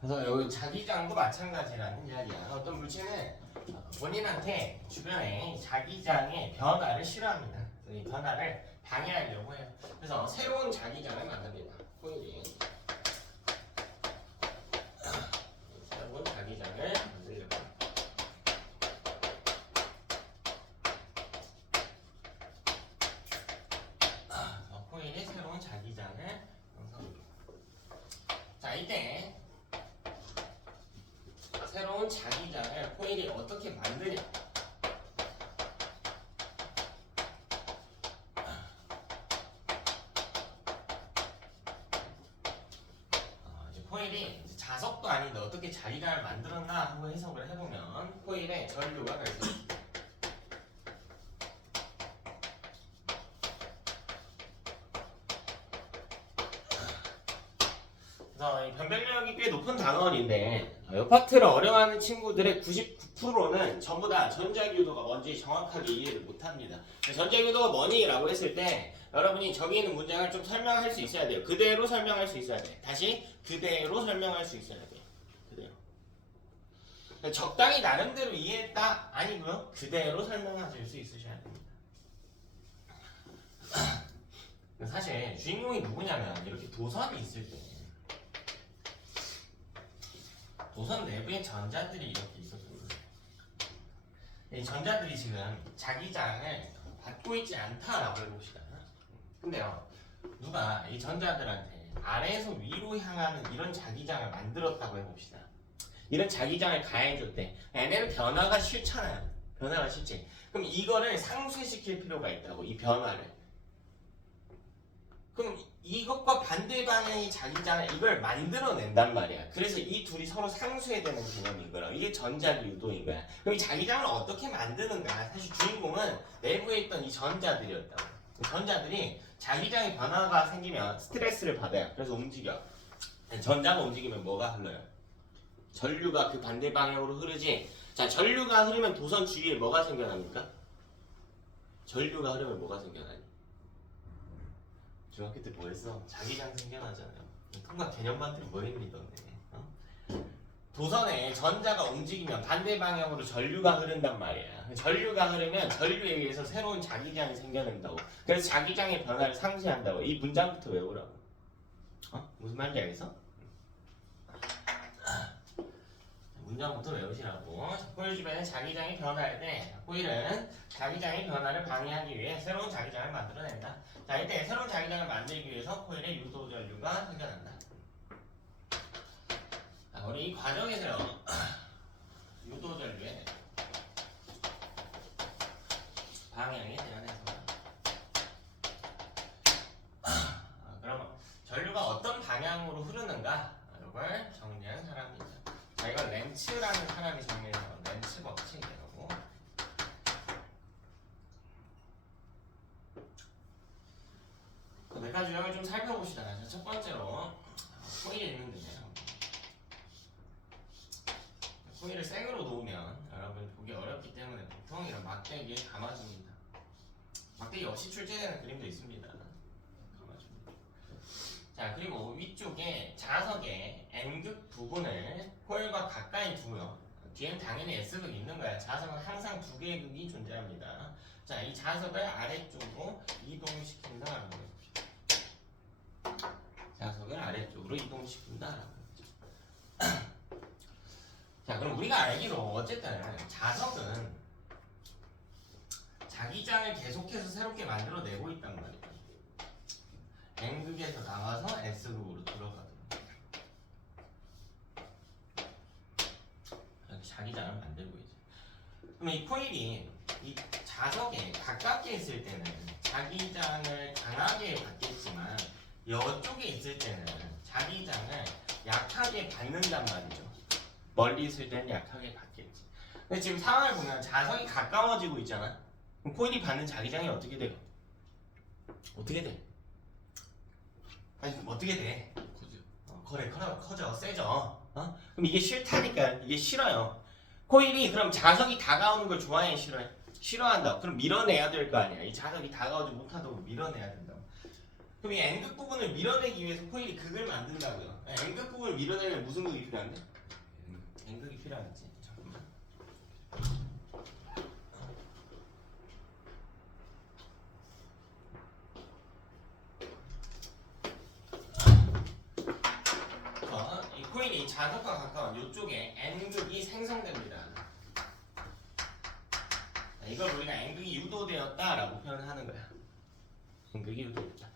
그래서 여기 자기장도 마찬가지라는 이야기야. 어떤 물체는 본인한테 주변에 자기장의 변화를 싫어합니다. 이 변화를 방해하려고 해요. 그래서 새로운 자기장을 만듭니다. 코일이 새로운 자기장을 만들려고 합니다. 코일이 새로운 자기장을 형성합니다. 자, 이때 새로운 자기장을 코일이 어떻게 만드냐? 이제 코일이 이제 자석도 아닌데 어떻게 자기장을 만들었나 하고 해석을 해보면 코일에 전류가 발생합니다. 그래서 이 변별력이 꽤 높은 단원인데 이 파트를 어려워하는 친구들의 99%는 전부 다 전자규도가 뭔지 정확하게 이해를 못합니다. 전자규도가 뭐니? 라고 했을 때 여러분이 저기 있는 문장을 좀 설명할 수 있어야 돼요. 그대로 설명할 수 있어야 돼. 다시 그대로 설명할 수 있어야 돼요. 그대로. 적당히 나름대로 이해했다? 아니고요. 그대로 설명하실 수 있으셔야 됩니다. 사실 주인공이 누구냐면 이렇게 도선이 있을 때 도선 내부에 전자들이 이렇게 있었습니다. 이 전자들이 지금 자기장을 받고 있지 않다라고 해봅시다. 근데요, 누가 이 전자들한테 아래에서 위로 향하는 이런 자기장을 만들었다고 해봅시다. 이런 자기장을 가해줬대. 얘네는 변화가 싫잖아요. 변화가 싫지. 그럼 이거를 상쇄시킬 필요가 있다고, 이 변화를. 그럼 이것과 반대 방향의 자기장을 이걸 만들어낸단 말이야. 그래서 이 둘이 서로 상쇄되는 개념인 거라. 이게 전자유도인 거야. 그럼 이 자기장을 어떻게 만드는가? 사실 주인공은 내부에 있던 이 전자들이었다고. 전자들이 자기장의 변화가 생기면 스트레스를 받아요. 그래서 움직여. 전자가 움직이면 뭐가 흘러요? 전류가 그 반대 방향으로 흐르지. 자, 전류가 흐르면 도선 주위에 뭐가 생겨납니까? 전류가 흐르면 뭐가 생겨나니? 중학교 때 뭐 했어? 자기장 생겨나잖아요. 통과 개념반 때 뭐 했니 너네? 도선에 전자가 움직이면 반대 방향으로 전류가 흐른단 말이야. 전류가 흐르면 전류에 의해서 새로운 자기장이 생겨난다고. 그래서 자기장의 변화를 상쇄한다고. 이 문장부터 외우라고. 무슨 말인지 알겠어? 문장부터 외우시라고. 코일 주변에 자기장이 변화할 때 코일은 자기장의 변화를 방해하기 위해 새로운 자기장을 만들어낸다. 자, 이때 새로운 자기장을 만들기 위해서 코일에 유도 전류가 생겨난다. 자, 우리 이 과정에서요. 유도 전류의 방향에 대한 해석. 그럼 전류가 어떤 방향으로 흐르는가? 이걸 정리한 사람입니다. 자, 이건 렌츠라는 사람이 정리해서 렌츠 법칙이라고. 몇 가지 유형을 좀 살펴봅시다. 자, 첫 번째로 코일이 있는데요. 코일을 생으로 놓으면 여러분 보기 어렵기 때문에 보통 이런 막대기에 감아줍니다. 막대기 없이 출제되는 그림도 있습니다. 감아줍니다. 자, 그리고 위쪽에 자석의 N극 부분을 코일과 가까이 두고요. 뒤에는 당연히 S극이 있는 거야. 자석은 항상 두 개의 극이 존재합니다. 자, 이 자석을 아래쪽으로 이동시킨다라고 해봅시다. 자석을 아래쪽으로 이동시킨다라고 해보죠. 자, 그럼 우리가 알기로 어쨌든 자석은 자기장을 계속해서 새롭게 만들어내고 있단 말이에요. N극에서 나와서 S극으로 들어가거든요. 자기장을 만들고 있죠. 그럼 이 코일이 이 자석에 가깝게 있을 때는 자기장을 강하게 받겠지만 이쪽에 있을 때는 자기장을 약하게 받는단 말이죠. 멀리 있을 때는 약하게 받겠지. 근데 지금 상황을 보면 자석이 가까워지고 있잖아. 그럼 코일이 받는 자기장이 어떻게 돼요? 어떻게 돼? 아니 어떻게 돼? 커져 세져. 그럼 이게 싫다니까. 이게 싫어요. 코일이 그럼 자석이 다가오는 걸 좋아해 싫어해? 싫어한다. 그럼 밀어내야 될 거 아니야. 이 자석이 다가오지 못하도록 밀어내야 된다고. 그럼 이 N극 부분을 밀어내기 위해서 코일이 극을 만든다고요. N극 부분을 밀어내려면 무슨 극이 필요한데? N극이 필요하겠지. 잠깐만. 이 코일이 자석과 가까운 이쪽에 N극이 생성됩니다. 이걸 우리가 N극이 유도되었다라고 표현하는 거야. N극이 유도됐다.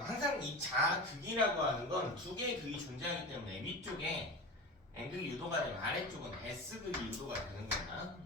항상 이 자극이라고 하는 건 두 개의 극이 존재하기 때문에 위쪽에 N극이 유도가 되면 아래쪽은 S극이 유도가 되는 거야.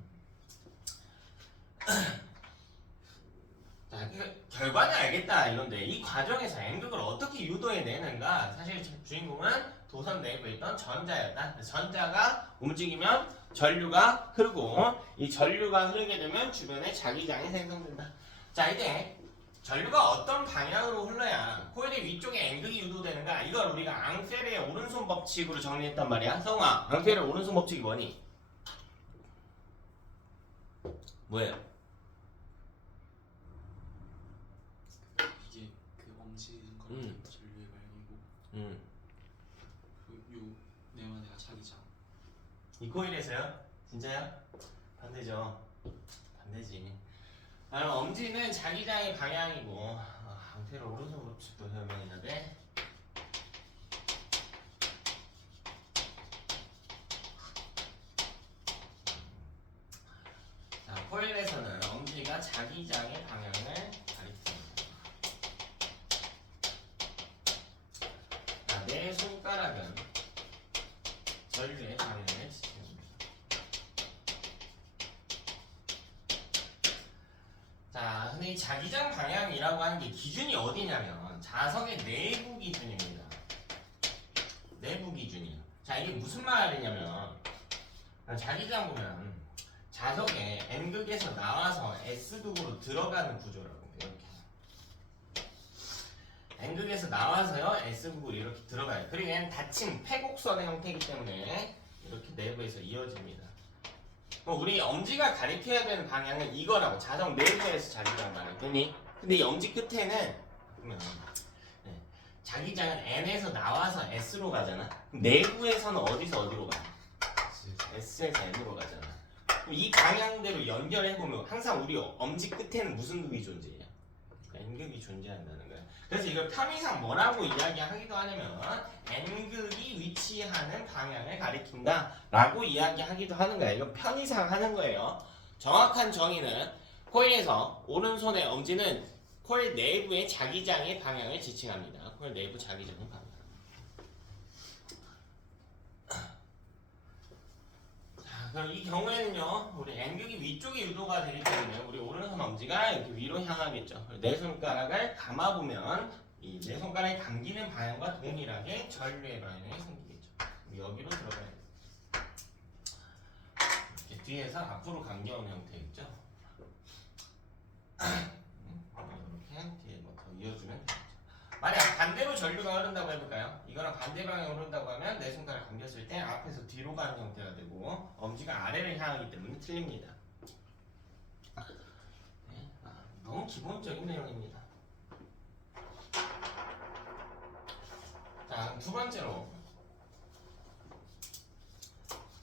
자, 결과는 알겠다 이건데 이 과정에서 N극을 어떻게 유도해내는가? 사실 주인공은 도선 내부에 있던 전자였다. 전자가 움직이면 전류가 흐르고 이 전류가 흐르게 되면 주변에 자기장이 생성된다. 자, 이제 전류가 어떤 방향으로 흘러야 코일의 위쪽에 N극이 유도되는가? 이걸 우리가 앙페르의 오른손 법칙으로 정리했단 말이야. 성우아, 앙페르의 오른손 법칙이 뭐니? 뭐예요? 이게 그 엄지 손가락 전류의 방향이고 요 네모네가 자기장. 이 코일에서요? 진짜요? 반대죠. 반대지. 그럼 엄지는 자기장의 방향이고 앙페르 오른손 법칙도 설명해야 돼. 자, 코일에서는 엄지가 자기장의 방향을 가리킵니다. 자, 내 손가락은 전류의 방향을 지킵니다. 자, 근데 이 자기장 방향이라고 하는 게 기준이 어디냐면 자석의 내부 기준입니다. 내부 기준이에요. 자, 이게 무슨 말이냐면 자기장 보면 자석에 N극에서 나와서 S극으로 들어가는 구조라고. 이렇게 N극에서 나와서요 S극으로 이렇게 들어가요. 그리고 얘는 닫힌 패곡선의 형태이기 때문에 이렇게 내부에서 이어집니다. 우리 엄지가 가리켜야 되는 방향은 이거라고. 자석 내부에서 자기장 방향. 근데 이 엄지 끝에는 보면 자기장은 N에서 나와서 S로 가잖아. 그럼 내부에서는 어디서 어디로 가? S에서 N으로 가잖아. 그럼 이 방향대로 연결해보면 항상 우리 엄지 끝에는 무슨 극이 존재해요? N극이 존재한다는 거야. 그래서 이걸 편의상 뭐라고 이야기하기도 하냐면 N극이 위치하는 방향을 가리킨다 라고 이야기하기도 하는 거야. 이거 편의상 하는 거예요. 정확한 정의는 코일에서 오른손의 엄지는 코일 내부의 자기장의 방향을 지칭합니다. 코일 내부 자기장의 방향. 자, 그럼 이 경우에는요, 우리 N극이 위쪽에 유도가 되기 때문에 우리 오른손 엄지가 이렇게 위로 향하겠죠. 내 손가락을 감아보면 이 내 손가락이 감기는 방향과 동일하게 전류의 방향이 생기겠죠. 여기로 들어가야 돼요. 이렇게 뒤에서 앞으로 감겨오는 형태겠죠. 이렇게 뒤에 뭐 더 이어주면 되겠죠. 만약 반대로 전류가 흐른다고 해볼까요? 이거랑 반대 방향으로 흐른다고 하면 내 손가락 감겼을 때 앞에서 뒤로 가는 형태가 되고 엄지가 아래를 향하기 때문에 틀립니다. 네, 너무 기본적인 내용입니다. 자, 두 번째로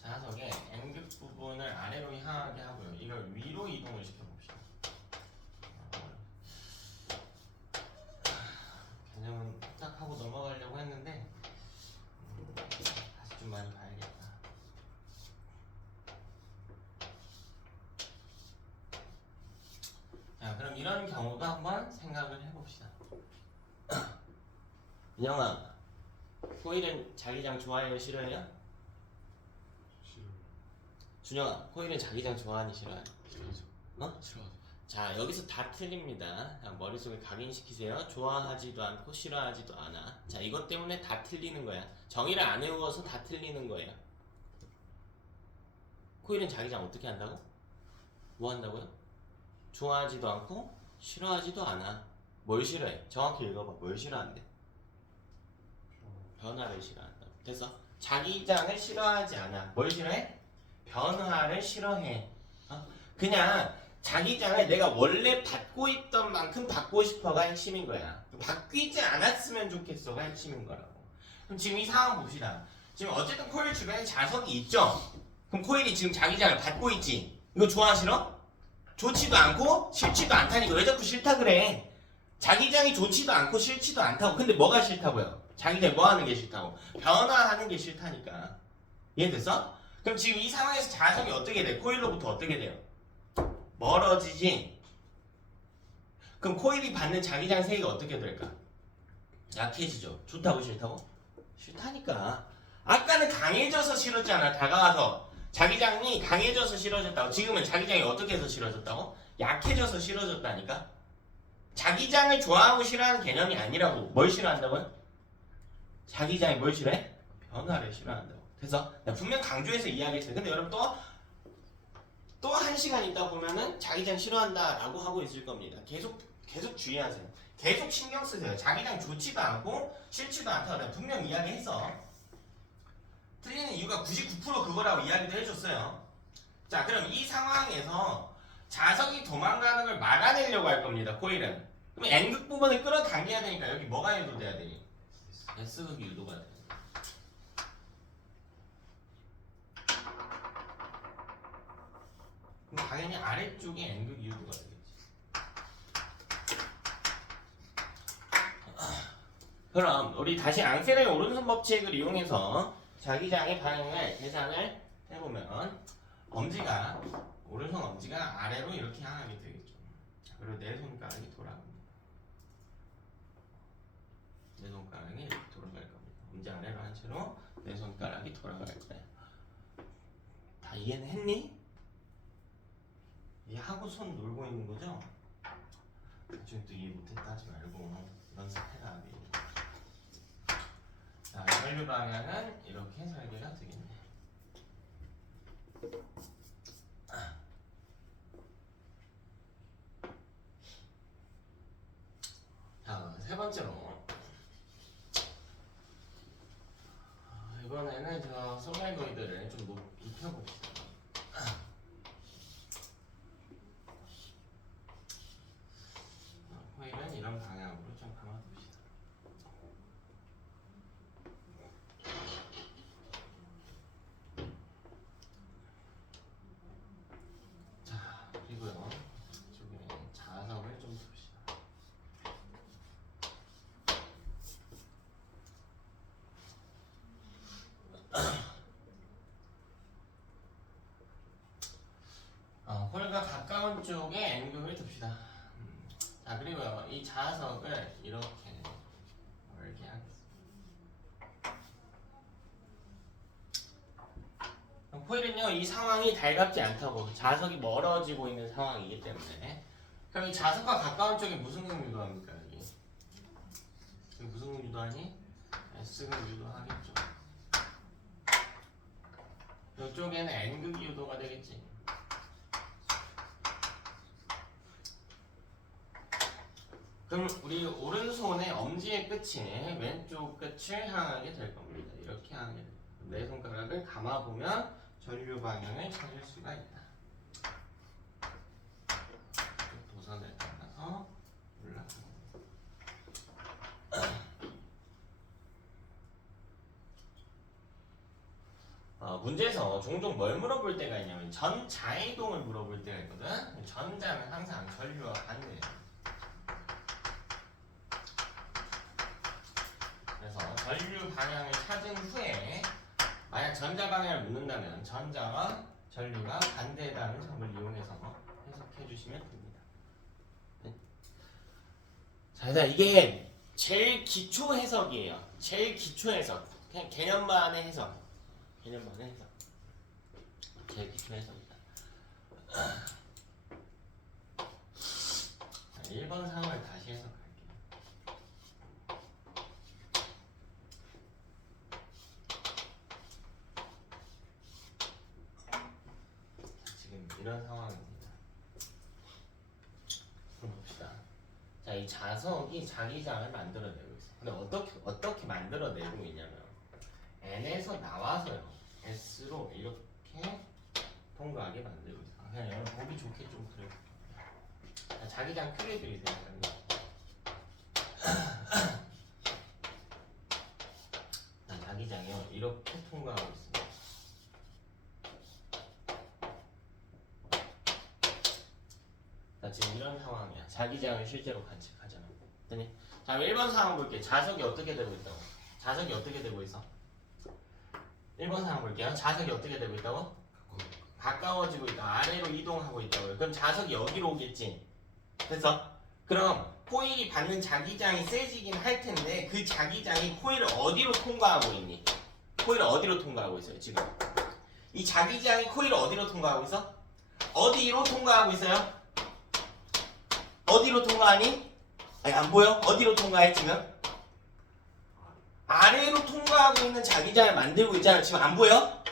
자석의 N극 부분을 아래로 향하게 하고요. 이걸 위로 이동을 시켜봅시다. 개념은 딱 하고 넘어가려고 했는데 다시 좀 많이 봐야겠다. 자, 그럼 이런 경우도 한번 생각을 해봅시다. 인영아, 코일은 자기장 좋아해요? 싫어해요? 싫어. 준영아, 코일은 자기장 좋아하니 싫어해? 싫어하죠. 어? 싫어하죠. 자, 여기서 다 틀립니다. 자, 머릿속에 각인시키세요. 좋아하지도 않고 싫어하지도 않아. 자, 이것 때문에 다 틀리는 거야. 정의를 안 외워서 다 틀리는 거예요. 코일은 자기장 어떻게 한다고? 뭐 한다고요? 좋아하지도 않고 싫어하지도 않아. 뭘 싫어해? 정확히 읽어봐. 뭘 싫어한대? 변화를 싫어한다. 됐어? 자기장을 싫어하지 않아. 뭘 싫어해? 변화를 싫어해. 그냥 자기장을 내가 원래 받고 있던 만큼 받고 싶어가 핵심인 거야. 바뀌지 않았으면 좋겠어가 핵심인 거라고. 그럼 지금 이 상황 봅시다. 지금 어쨌든 코일 주변에 자석이 있죠? 그럼 코일이 지금 자기장을 받고 있지? 이거 좋아 싫어? 좋지도 않고 싫지도 않다니까. 왜 자꾸 싫다 그래? 자기장이 좋지도 않고 싫지도 않다고. 근데 뭐가 싫다고요? 자기장이 뭐 하는 게 싫다고? 변화하는 게 싫다니까. 이해됐어? 그럼 지금 이 상황에서 자석이 어떻게 돼? 코일로부터 어떻게 돼요? 멀어지지? 그럼 코일이 받는 자기장 세기가 어떻게 될까? 약해지죠. 좋다고 싫다고? 싫다니까. 아까는 강해져서 싫었잖아. 다가와서 자기장이 강해져서 싫어졌다고. 지금은 자기장이 어떻게 해서 싫어졌다고? 약해져서 싫어졌다니까. 자기장을 좋아하고 싫어하는 개념이 아니라고. 뭘 싫어한다고요? 자기장이 뭘 싫어해? 변화를 싫어한다고. 그래서 내가 분명 강조해서 이야기했어요. 근데 여러분 또 한 시간 있다 보면은 자기장 싫어한다라고 하고 있을 겁니다. 계속 주의하세요. 계속 신경 쓰세요. 자기장 좋지도 않고 싫지도 않다고 내가 분명 이야기했어. 틀리는 이유가 99% 그거라고 이야기도 해줬어요. 자, 그럼 이 상황에서 자석이 도망가는 걸 막아내려고 할 겁니다. 코일은. 그럼 N극 부분을 끌어당겨야 되니까 여기 뭐가 유도돼야 되니? S극이 유도가 돼. 그럼 당연히 아래쪽에 N극 유도가 되겠지. 그럼 우리 다시 앙셀의 오른손 법칙을 이용해서 자기장의 방향을 계산을 해보면 엄지가 오른손 엄지가 아래로 이렇게 향하게 되겠죠. 그리고 내 손가락이 돌아갑니다. 내 손가락이 이렇게 돌아갈 겁니다. 엄지 아래로 한 채로 내 손가락이 돌아갈 거야. 다 이해는 했니? 이해하고 손 놀고 있는 거죠? 나중에 또 이해 못했다 하지 말고 연습해라. 자, 전류 방향은 이렇게 설계가 되겠네. 자, 세 번째로 이번에는 저 솔레노이드를 좀 높이 펴봅시다. 코일은 이런 방향으로 좀 감아둡시다. 자, 그리고요 이쪽에 자석을 좀 둡시다. 홀과 가까운 쪽에 N극을 둡시다. 자, 그리고요 이 자석을 이렇게 멀게 하겠습니다. 코일은요 이 상황이 달갑지 않다고. 자석이 멀어지고 있는 상황이기 때문에. 그럼 이 자석과 가까운 쪽에 무슨 극 유도합니까? 여기 무슨 극 유도하니? S극 유도하겠죠. 이쪽에는 N극 유도가 되겠지. 그럼 우리 오른손의 엄지의 끝이 왼쪽 끝을 향하게 될 겁니다. 이렇게 향하게 돼요. 내 손가락을 감아보면 전류 방향을 찾을 수가 있다. 도선을 따라서 올라가고. 문제에서 종종 뭘 물어볼 때가 있냐면 전자이동을 물어볼 때가 있거든. 전자는 항상 전류와 반대예요. 그래서 전류 방향을 찾은 후에 만약 전자 방향을 묻는다면 전자와 전류가 반대라는 점을 이용해서 해석해 주시면 됩니다. 네. 자, 일단 이게 제일 기초 해석이에요. 제일 기초 해석. 그냥 개념만의 해석. 개념만의 해석. 제일 기초 해석이다. 자, 1번 상황을 다시 해석할게요. 이런 상황입니다. 그럼 봅시다. 자, 이 자석이 자기장을 만들어내고 있어. 근데 어떻게 만들어내고 있냐면 N에서 나와서요 S로 이렇게 통과하게 만들고 있어. 그냥 여러분 보기 좋게 좀 그려볼게요. 자, 자기장 크게 그리세요. 자, 자기장이요. 이렇게 통과하고 있습니다. 자, 지금 이런 상황이야. 자기장을 실제로 관측하잖아. 됐니? 자, 1번 상황 볼게. 자석이 어떻게 되고 있다고? 자석이 어떻게 되고 있어? 1번 상황 볼게요. 자석이 어떻게 되고 있다고? 가까워지고 있다. 아래로 이동하고 있다고요. 그럼 자석이 여기로 오겠지. 됐어? 그럼 코일이 받는 자기장이 세지긴 할 텐데 그 자기장이 코일을 어디로 통과하고 있니? 코일을 어디로 통과하고 있어요, 지금? 이 자기장이 코일을 어디로 통과하고 있어? 어디로 통과하고 있어요? 어디로 통과하니? 아니, 안 보여? 어디로 통과해, 지금? 아래로 통과하고 있는 자기장을 만들고 있잖아. 지금 안 보여?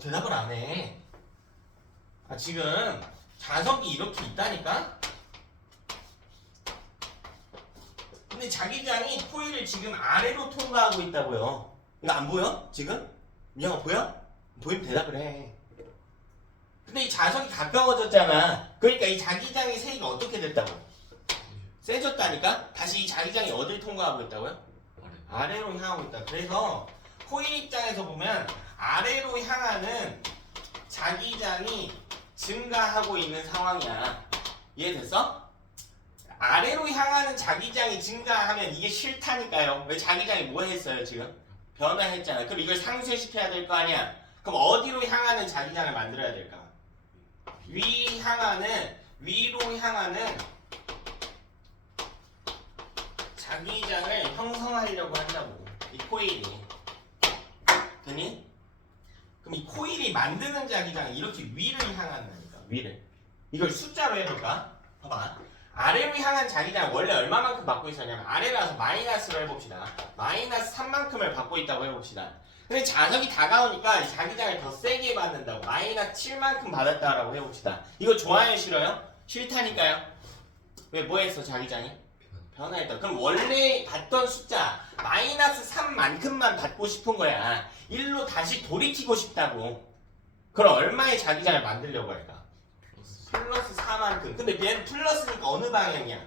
대답을 안 해. 지금 자석이 이렇게 있다니까? 근데 자기장이 코일을 지금 아래로 통과하고 있다고요. 이거 안 보여? 지금? 민영아 보여? 보이면 대답을 해. 근데 이 자석이 가까워졌잖아. 그러니까 이 자기장의 세기가 어떻게 됐다고? 세졌다니까? 다시 이 자기장이 어딜 통과하고 있다고요? 아래로 향하고 있다. 그래서 코일 입장에서 보면 아래로 향하는 자기장이 증가하고 있는 상황이야. 이해됐어? 아래로 향하는 자기장이 증가하면 이게 싫다니까요. 왜 자기장이 뭐 했어요 지금? 변화했잖아. 그럼 이걸 상쇄시켜야 될 거 아니야. 그럼 어디로 향하는 자기장을 만들어야 될까? 위로 향하는 자기장을 형성하려고 한다고. 이 코일이. 되니? 그럼 이 코일이 만드는 자기장이 이렇게 위를 향한다니까. 위를. 이걸 숫자로 해볼까? 봐봐. 아래로 향한 자기장 원래 얼마만큼 받고 있었냐면 아래라서 마이너스로 해봅시다. 마이너스 3만큼을 받고 있다고 해봅시다. 근데 자석이 다가오니까 이 자기장을 더 세게 받는다고. 마이너스 7만큼 받았다라고 해봅시다. 이거 좋아요 싫어요? 싫다니까요. 왜 뭐 했어 자기장이? 변화했다. 그럼 원래 받던 숫자 마이너스 3만큼만 받고 싶은 거야. 1로 다시 돌이키고 싶다고. 그럼 얼마의 자기장을 만들려고 할까? 플러스 4만큼. 근데 얘는 플러스니까 어느 방향이야?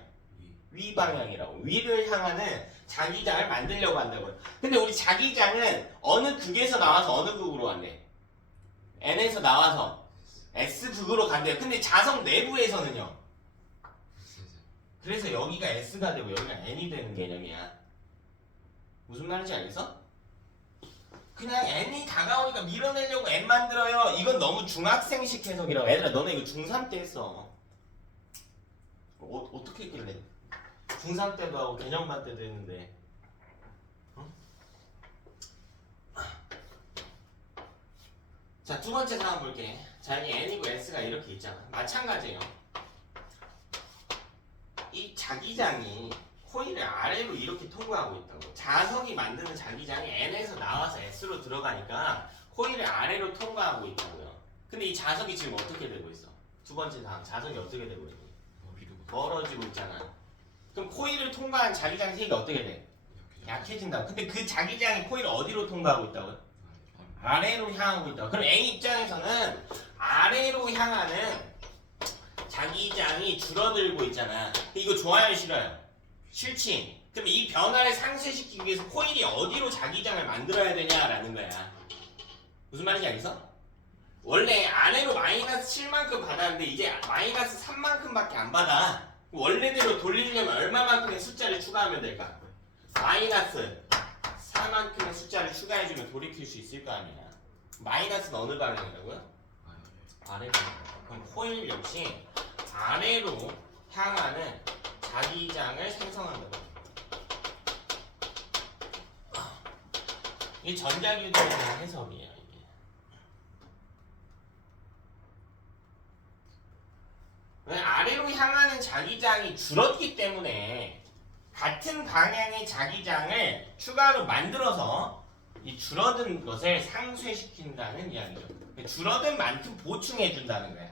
위 방향이라고. 위를 향하는 자기장을 만들려고 한다고요. 근데 우리 자기장은 어느 극에서 나와서 어느 극으로 간대? N에서 나와서 S극으로 간대요. 근데 자석 내부에서는요? 그래서 여기가 S가 되고 여기가 N이 되는 개념이야. 무슨 말인지 알겠어? 그냥 N이 다가오니까 밀어내려고 N 만들어요. 이건 너무 중학생식 해석이라고. 얘들아 너네 이거 중3 때 했어. 어떻게 했길래? 중3 때도 하고 개념반 때도 했는데. 응? 자, 두 번째 상황 볼게. 자, 여기 N이고 S가 이렇게 있잖아. 마찬가지예요. 이 자기장이 코일을 아래로 이렇게 통과하고 있다고. 자석이 만드는 자기장이 N에서 나와서 S로 들어가니까 코일을 아래로 통과하고 있다고요. 근데 이 자석이 지금 어떻게 되고 있어? 두 번째 상황, 자석이 어떻게 되고 있니? 멀어지고 있잖아. 그럼 코일을 통과한 자기장 세기가 어떻게 돼? 약해진다고. 근데 그 자기장이 코일을 어디로 통과하고 있다고요? 아래로 향하고 있다고. 그럼 N 입장에서는 아래로 향하는 자기장이 줄어들고 있잖아. 이거 좋아요 싫어요? 싫지. 그럼 이 변화를 상쇄시키기 위해서 코일이 어디로 자기장을 만들어야 되냐라는 거야. 무슨 말인지 알겠어? 원래 아래로 마이너스 7만큼 받았는데 이제 마이너스 3만큼밖에 안 받아. 원래대로 돌리려면 얼마만큼의 숫자를 추가하면 될까? 마이너스 4만큼의 숫자를 추가해주면 돌이킬 수 있을 거 아니야. 마이너스는 어느 방향이라고요? 아래 방향. 그럼 코일 역시 아래로 향하는 자기장을 생성한다고. 이게 전자기술에 대한 해석이에요. 이게. 왜 아래로 향하는 자기장이 줄었기 때문에 같은 방향의 자기장을 추가로 만들어서 이 줄어든 것을 상쇄시킨다는 이야기죠. 줄어든 만큼 보충해 준다는 거야.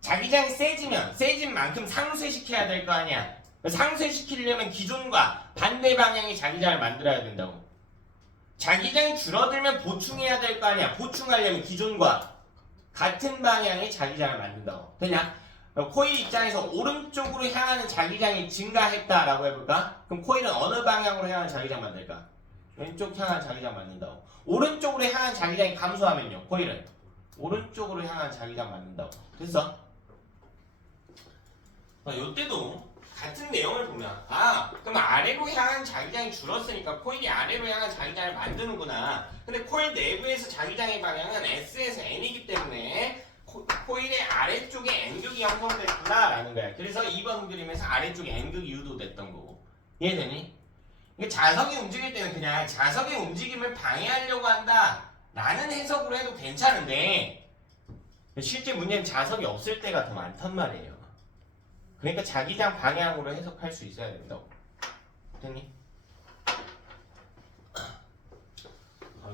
자기장이 세지면 세진 만큼 상쇄시켜야 될 거 아니야. 상쇄시키려면 기존과 반대 방향의 자기장을 만들어야 된다고. 자기장이 줄어들면 보충해야 될 거 아니야. 보충하려면 기존과 같은 방향의 자기장을 만든다고. 되냐? 그럼 코일 입장에서 오른쪽으로 향하는 자기장이 증가했다라고 해볼까? 그럼 코일은 어느 방향으로 향하는 자기장 만들까? 왼쪽 향한 자기장 만든다고. 오른쪽으로 향한 자기장이 감소하면요, 코일은 오른쪽으로 향한 자기장 만든다고. 됐어? 이때도 같은 내용을 보면 그럼 아래로 향한 자기장이 줄었으니까 코일이 아래로 향한 자기장을 만드는구나. 근데 코일 내부에서 자기장의 방향은 S에서 N이기 때문에 코일의 아래쪽에 N극이 형성됐구나 라는 거야. 그래서 2번 그림에서 아래쪽에 N극이 유도됐던 거고. 이해되니? 이게 자석이 움직일 때는 그냥 자석의 움직임을 방해하려고 한다 라는 해석으로 해도 괜찮은데 실제 문제는 자석이 없을 때가 더 많단 말이에요. 그러니까 자기장 방향으로 해석할 수 있어야 된다고. 됐니?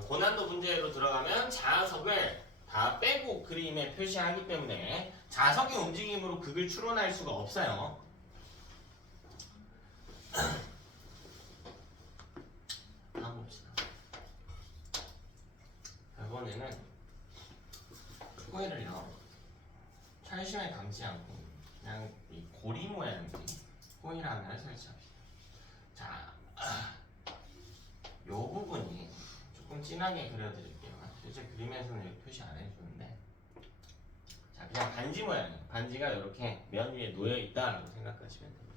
고난도 문제로 들어가면 자석을 다 빼고 그림에 표시하기 때문에 자석의 움직임으로 극을 추론할 수가 없어요. 다음 봅시다. 이번에는 코일을요 철심에 감지 않고 그냥 이 고리 모양의 코일 하나를 설치합시다. 자, 요 부분이 조금 진하게 그려드릴게요. 실제 그림에서는 이렇게 표시 안 해주는데, 자 그냥 반지 모양이에요. 반지가 이렇게 면 위에 놓여 있다라고 생각하시면 됩니다.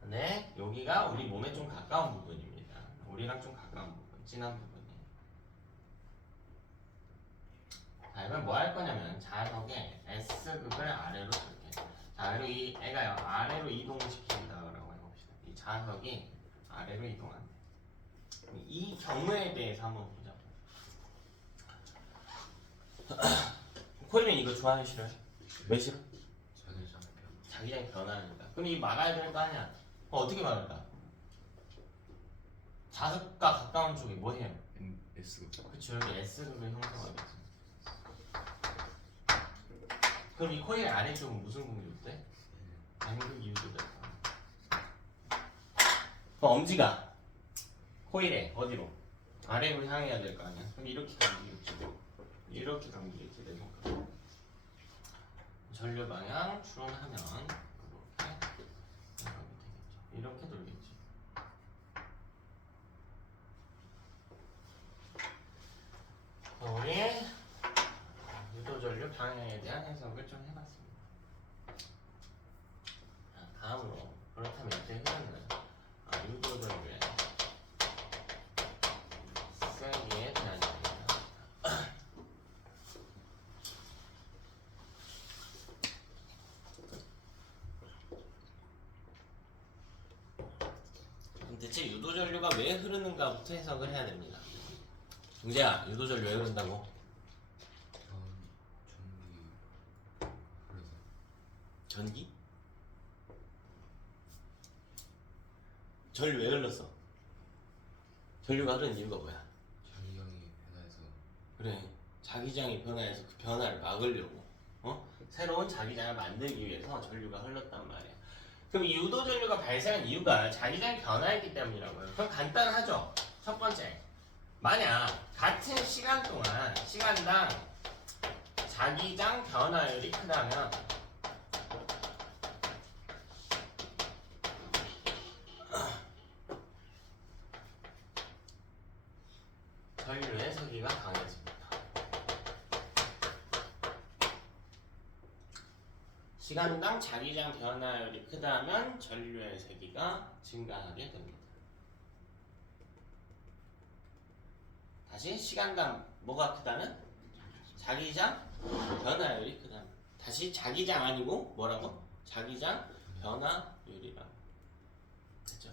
근데 여기가 우리 몸에 좀 가까운 부분입니다. 우리랑 좀 가까운 부분, 진한 부분이에요. 자, 이건 뭐 할 거냐면 자석에 S극을 아래로 줄게. 자, 그리고 이 애가요 아래로 이동시킨다라고 해봅시다. 이 자석이 아래로 이동한대. 이 경우에 대해서 한번 보자. 코일은 이거 좋아하는 싫어요? 왜 싫어? 자기장이 변하니까. 그럼 이 막아야 될 거 아니야? 어떻게 막을까? 자석과 가까운 쪽이 뭐 해요? S극. 그쵸, 여기 S극을 형성하겠지. 그럼 이 코일 아래쪽은 무슨 공이 있대? N극 유도될 거야. 그럼 엄지가 코일에 어디로? 아래로 향해야 될 거 아니야? 그럼 이렇게 감기겠지. 이렇게 감기겠지, 내 손가락. 전류 방향 추론하면 이렇게 돌겠지. 우리 유도전류 방향에 대한 해석을 좀 해봤습니다. 다음으로 그렇다면 이제 흐르는 유도전류의 세기에 대한 얘기입니다. 대체 유도전류가 왜 흐르는가부터 해석을 해야 됩니다. 동재야, 유도전류 왜 흐른다고? 전기? 전류 왜 흘렀어? 전류가 흐르는 이유가 뭐야? 자기장이 변화해서. 그래, 자기장이 변화해서 그 변화를 막으려고 새로운 자기장을 만들기 위해서 전류가 흘렀단 말이야. 그럼 이 유도전류가 발생한 이유가 자기장이 변화했기 때문이라고요. 그럼 간단하죠. 첫 번째, 만약 같은 시간 동안 시간당 자기장 변화율이 크다면 전류의 세기가 강해집니다. 시간당 자기장 변화율이 크다면 전류의 세기가 증가하게 됩니다. 다시 시간당 뭐가 크다면? 자기장 변화율이 크다면. 다시 자기장 아니고 뭐라고? 자기장 변화율이라고. 됐죠?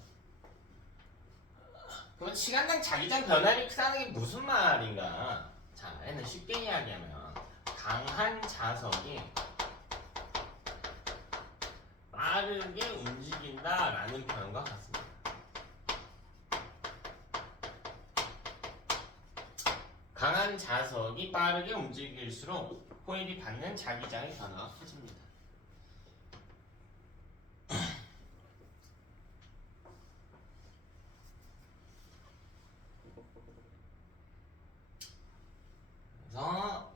그러면 시간당 자기장 변화율이 크다는 게 무슨 말인가? 자, 얘는 쉽게 이야기하면 강한 자석이 빠르게 움직인다라는 표현과 같습니다. 강한 자석이 빠르게 움직일수록 코일이 받는 자기장의 변화가 커집니다. 그래서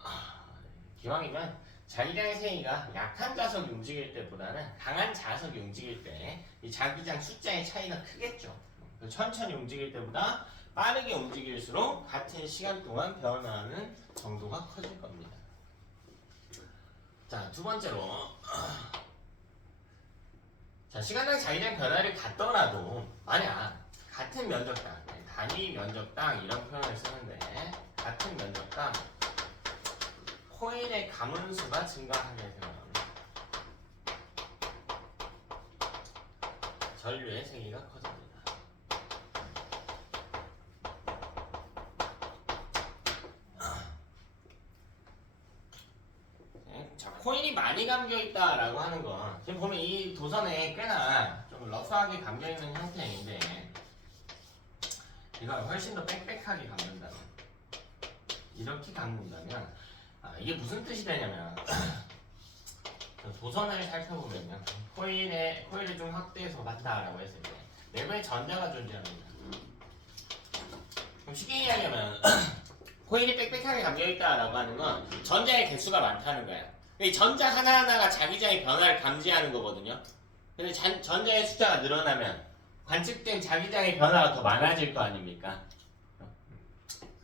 기왕이면 자기장의 세기가 약한 자석이 움직일 때보다는 강한 자석이 움직일 때 이 자기장 숫자의 차이가 크겠죠. 천천히 움직일 때보다 빠르게 움직일수록 같은 시간 동안 변화하는 정도가 커질 겁니다. 자, 두 번째로 자, 시간당 자기장 변화를 같더라도 만약 같은 면적당, 단위 면적당 이런 표현을 쓰는데 같은 면적당 코일의 가문수가 증가하게 되면 전류의 세기가 커집니다. 자, 코일이 많이 감겨있다라고 하는 건 지금 보면 이 도선에 꽤나 좀 러프하게 감겨있는 형태인데 이걸 훨씬 더 빽빽하게 감는다면 이렇게 감는다면 이게 무슨 뜻이 되냐면 도선을 살펴보면요 코일을 좀 확대해서 봤다라고 했을 때 내부에 전자가 존재합니다. 그럼 쉽게 이야기하면 코일이 빽빽하게 감겨있다라고 하는 건 전자의 개수가 많다는 거야. 이 전자 하나하나가 자기장의 변화를 감지하는 거거든요. 근데 전자의 숫자가 늘어나면 관측된 자기장의 변화가 더 많아질 거 아닙니까?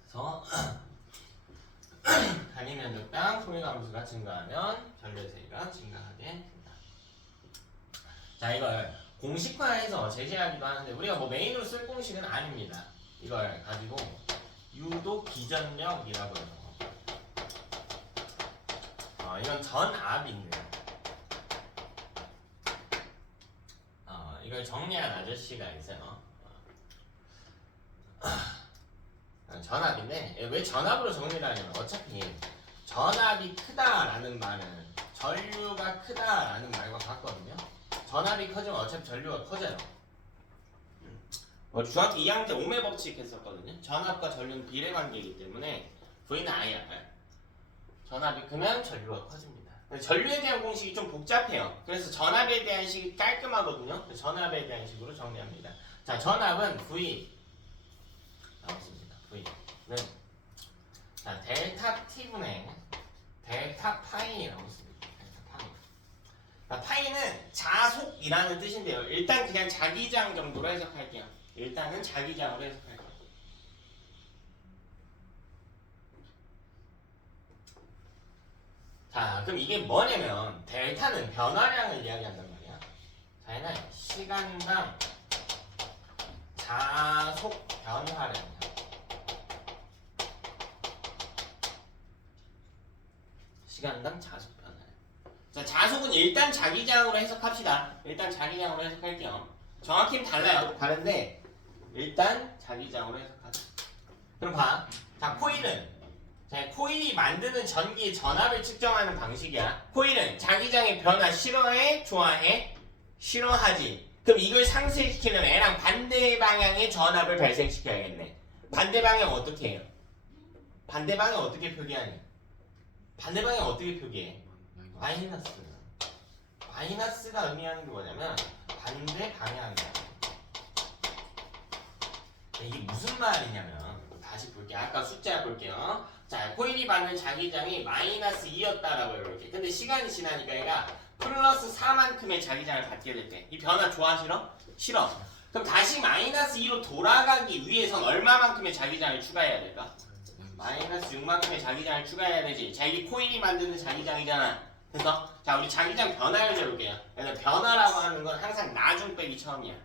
그래서 단위 면적당 코일 감수가 증가하면 전류의 세기가 증가하게 됩니다. 자, 이걸 공식화해서 제시하기도 하는데 우리가 뭐 메인으로 쓸 공식은 아닙니다. 이걸 가지고 유도 기전력이라고 해서 이건 전압인데 이걸 정리한 아저씨가 있어요. 전압인데 왜 전압으로 정리를 하냐면 어차피 전압이 크다라는 말은 전류가 크다라는 말과 같거든요. 전압이 커지면 어차피 전류가 커져요. 중학교 2학년 때 옥매 법칙 했었거든요. 전압과 전류는 비례관계이기 때문에 V는 IR. 전압이 크면 전류가 커집니다. 근데 전류에 대한 공식이 좀 복잡해요. 그래서 전압에 대한 식이 깔끔하거든요. 그래서 전압에 대한 식으로 정리합니다. 자, 전압은 V 나왔습니다. V는 자 델타 T분의 델타 파이라고 씁니다. 델타 파이. 자, 파이는 자속이라는 뜻인데요. 일단 그냥 자기장 정도로 해석할게요. 일단은 자기장으로 해석할게요. 자, 그럼 이게 뭐냐면 델타는 변화량을 이야기한단 말이야. 자, 얘는 시간당 자속 변화량이야. 시간당 자속 변화량. 자, 자속은 일단 자기장으로 해석합시다. 일단 자기장으로 해석할게요. 정확히는 달라요. 다른데 일단 자기장으로 해석하자. 그럼 봐. 자, 코일이 만드는 전기의 전압을 측정하는 방식이야. 코일은 자기장의 변화 싫어해? 좋아해? 싫어하지. 그럼 이걸 상쇄시키려면 애랑 반대 방향의 전압을 발생시켜야겠네. 반대 방향 어떻게 해요? 반대 방향 어떻게 표기하니? 반대 방향 어떻게 표기해? 마이너스. 마이너스가 의미하는 게 뭐냐면 반대 방향이야. 이게 무슨 말이냐면 다시 볼게요. 아까 숫자 볼게요. 자, 코일이 받는 자기장이 마이너스 2였다라고 해볼게. 근데 시간이 지나니까 얘가 플러스 4만큼의 자기장을 받게 될 때 이 변화 좋아 싫어? 싫어. 그럼 다시 마이너스 2로 돌아가기 위해선 얼마만큼의 자기장을 추가해야 될까? 마이너스 6만큼의 자기장을 추가해야 되지. 자, 이게 코일이 만드는 자기장이잖아. 그래서 자, 우리 자기장 변화를 재볼게요. 그래서 변화라고 하는 건 항상 나중 빼기 처음이야.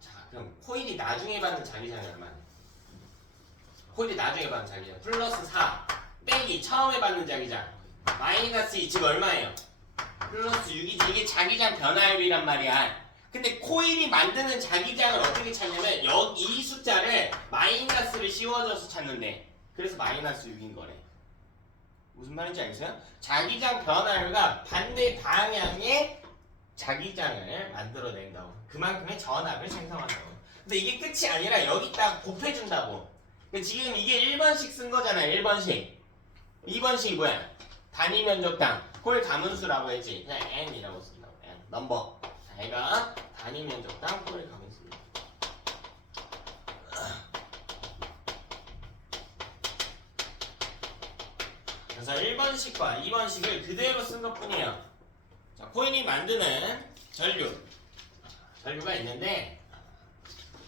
자, 그럼 코일이 나중에 받는 자기장이 얼마냐? 코일이 나중에 받는 자기장 플러스 4 빼기 처음에 받는 자기장 마이너스 2 즉 얼마예요? 플러스 6이지. 이게 자기장 변화율이란 말이야. 근데 코일이 만드는 자기장을 어떻게 찾냐면 여기 이 숫자를 마이너스를 씌워줘서 찾는데 그래서 마이너스 6인 거래. 무슨 말인지 알겠어요? 자기장 변화율과 반대 방향의 자기장을 만들어낸다고. 그만큼의 전압을 생성한다고. 근데 이게 끝이 아니라 여기다가 곱해준다고. 지금 이게 1번씩 쓴 거잖아. 1번씩. 2번씩이 뭐야? 단위 면적당 코일 가문수라고 했지. 그냥 n이라고 쓴다고. n 넘버. 자, 얘가 단위 면적당 코일 가문수입니다. 그래서 1번식과 2번식을 그대로 쓴 것뿐이에요. 자, 코일이 만드는 전류가 있는데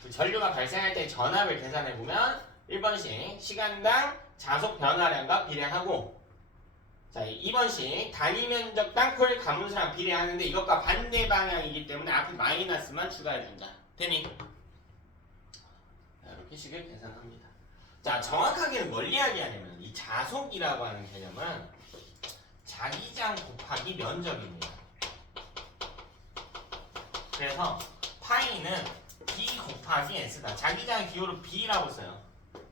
그 전류가 발생할 때 전압을 계산해 보면 1번식 시간당 자속 변화량과 비례하고, 자 2번식 단위 면적당 코일 가문수랑 비례하는데 이것과 반대 방향이기 때문에 앞에 마이너스만 추가해 준다. 되니? 자, 이렇게 식을 계산합니다. 자, 정확하게는 뭘 이야기하냐면 이 자속이라고 하는 개념은 자기장 곱하기 면적입니다. 그래서 파이는 B 곱하기 S다. 자기장의 기호로 B라고 써요.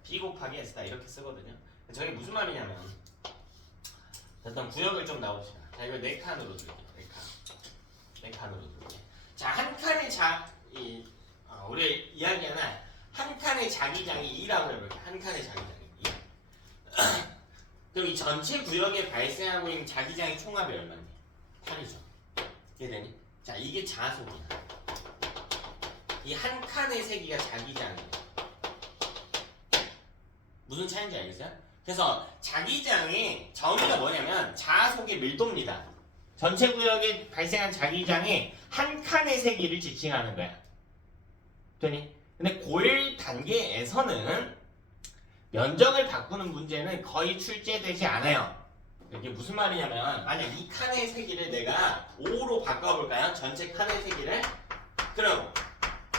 B 곱하기 S다 이렇게 쓰거든요. 저게 무슨 말이냐면, 일단 구역을 좀 나옵시다. 자, 이거 4칸으로 줄게요. 4칸으로 줄게. 자, 한 칸의 우리 이야기하는 한 칸의 자기장이 2라고 해볼게요. 한 칸의 자기장이 2. 그럼 이 전체 구역에 발생하고 있는 자기장의 총합이 얼마니? 8이죠. 이해되니? 자, 이게 자속이야. 이 한 칸의 세기가 자기장이에요. 무슨 차이인지 알겠어요? 그래서 자기장의 정의가 뭐냐면 자속의 밀도입니다. 전체 구역에 발생한 자기장의 한 칸의 세기를 지칭하는 거야. 되니? 근데 고일 단계에서는 면적을 바꾸는 문제는 거의 출제되지 않아요. 이게 무슨 말이냐면, 만약 이 칸의 세기를 내가 5로 바꿔볼까요? 전체 칸의 세기를. 그럼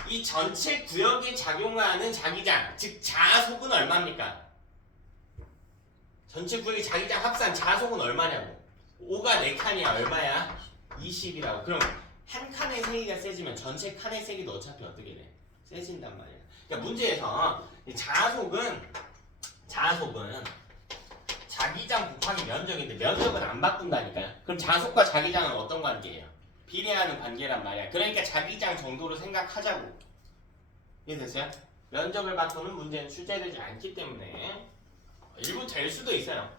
이 전체 구역에 작용하는 자기장, 즉 자속은 얼마입니까? 전체 구역의 자기장 합산 자속은 얼마냐고. 5가 4칸이야. 얼마야? 20이라고. 그럼 한 칸의 세기가 세지면 전체 칸의 세기도 어차피 어떻게 돼? 세진단 말이야. 그러니까 문제에서 이 자속은 자기장 곱하기 면적인데 면적은 안 바꾼다니까요. 그럼 자속과 자기장은 어떤 관계예요? 비례하는 관계란 말이야. 그러니까 자기장 정도로 생각하자고. 이해됐어요? 면적을 바꾸는 문제는 출제되지 않기 때문에 일부 될 수도 있어요.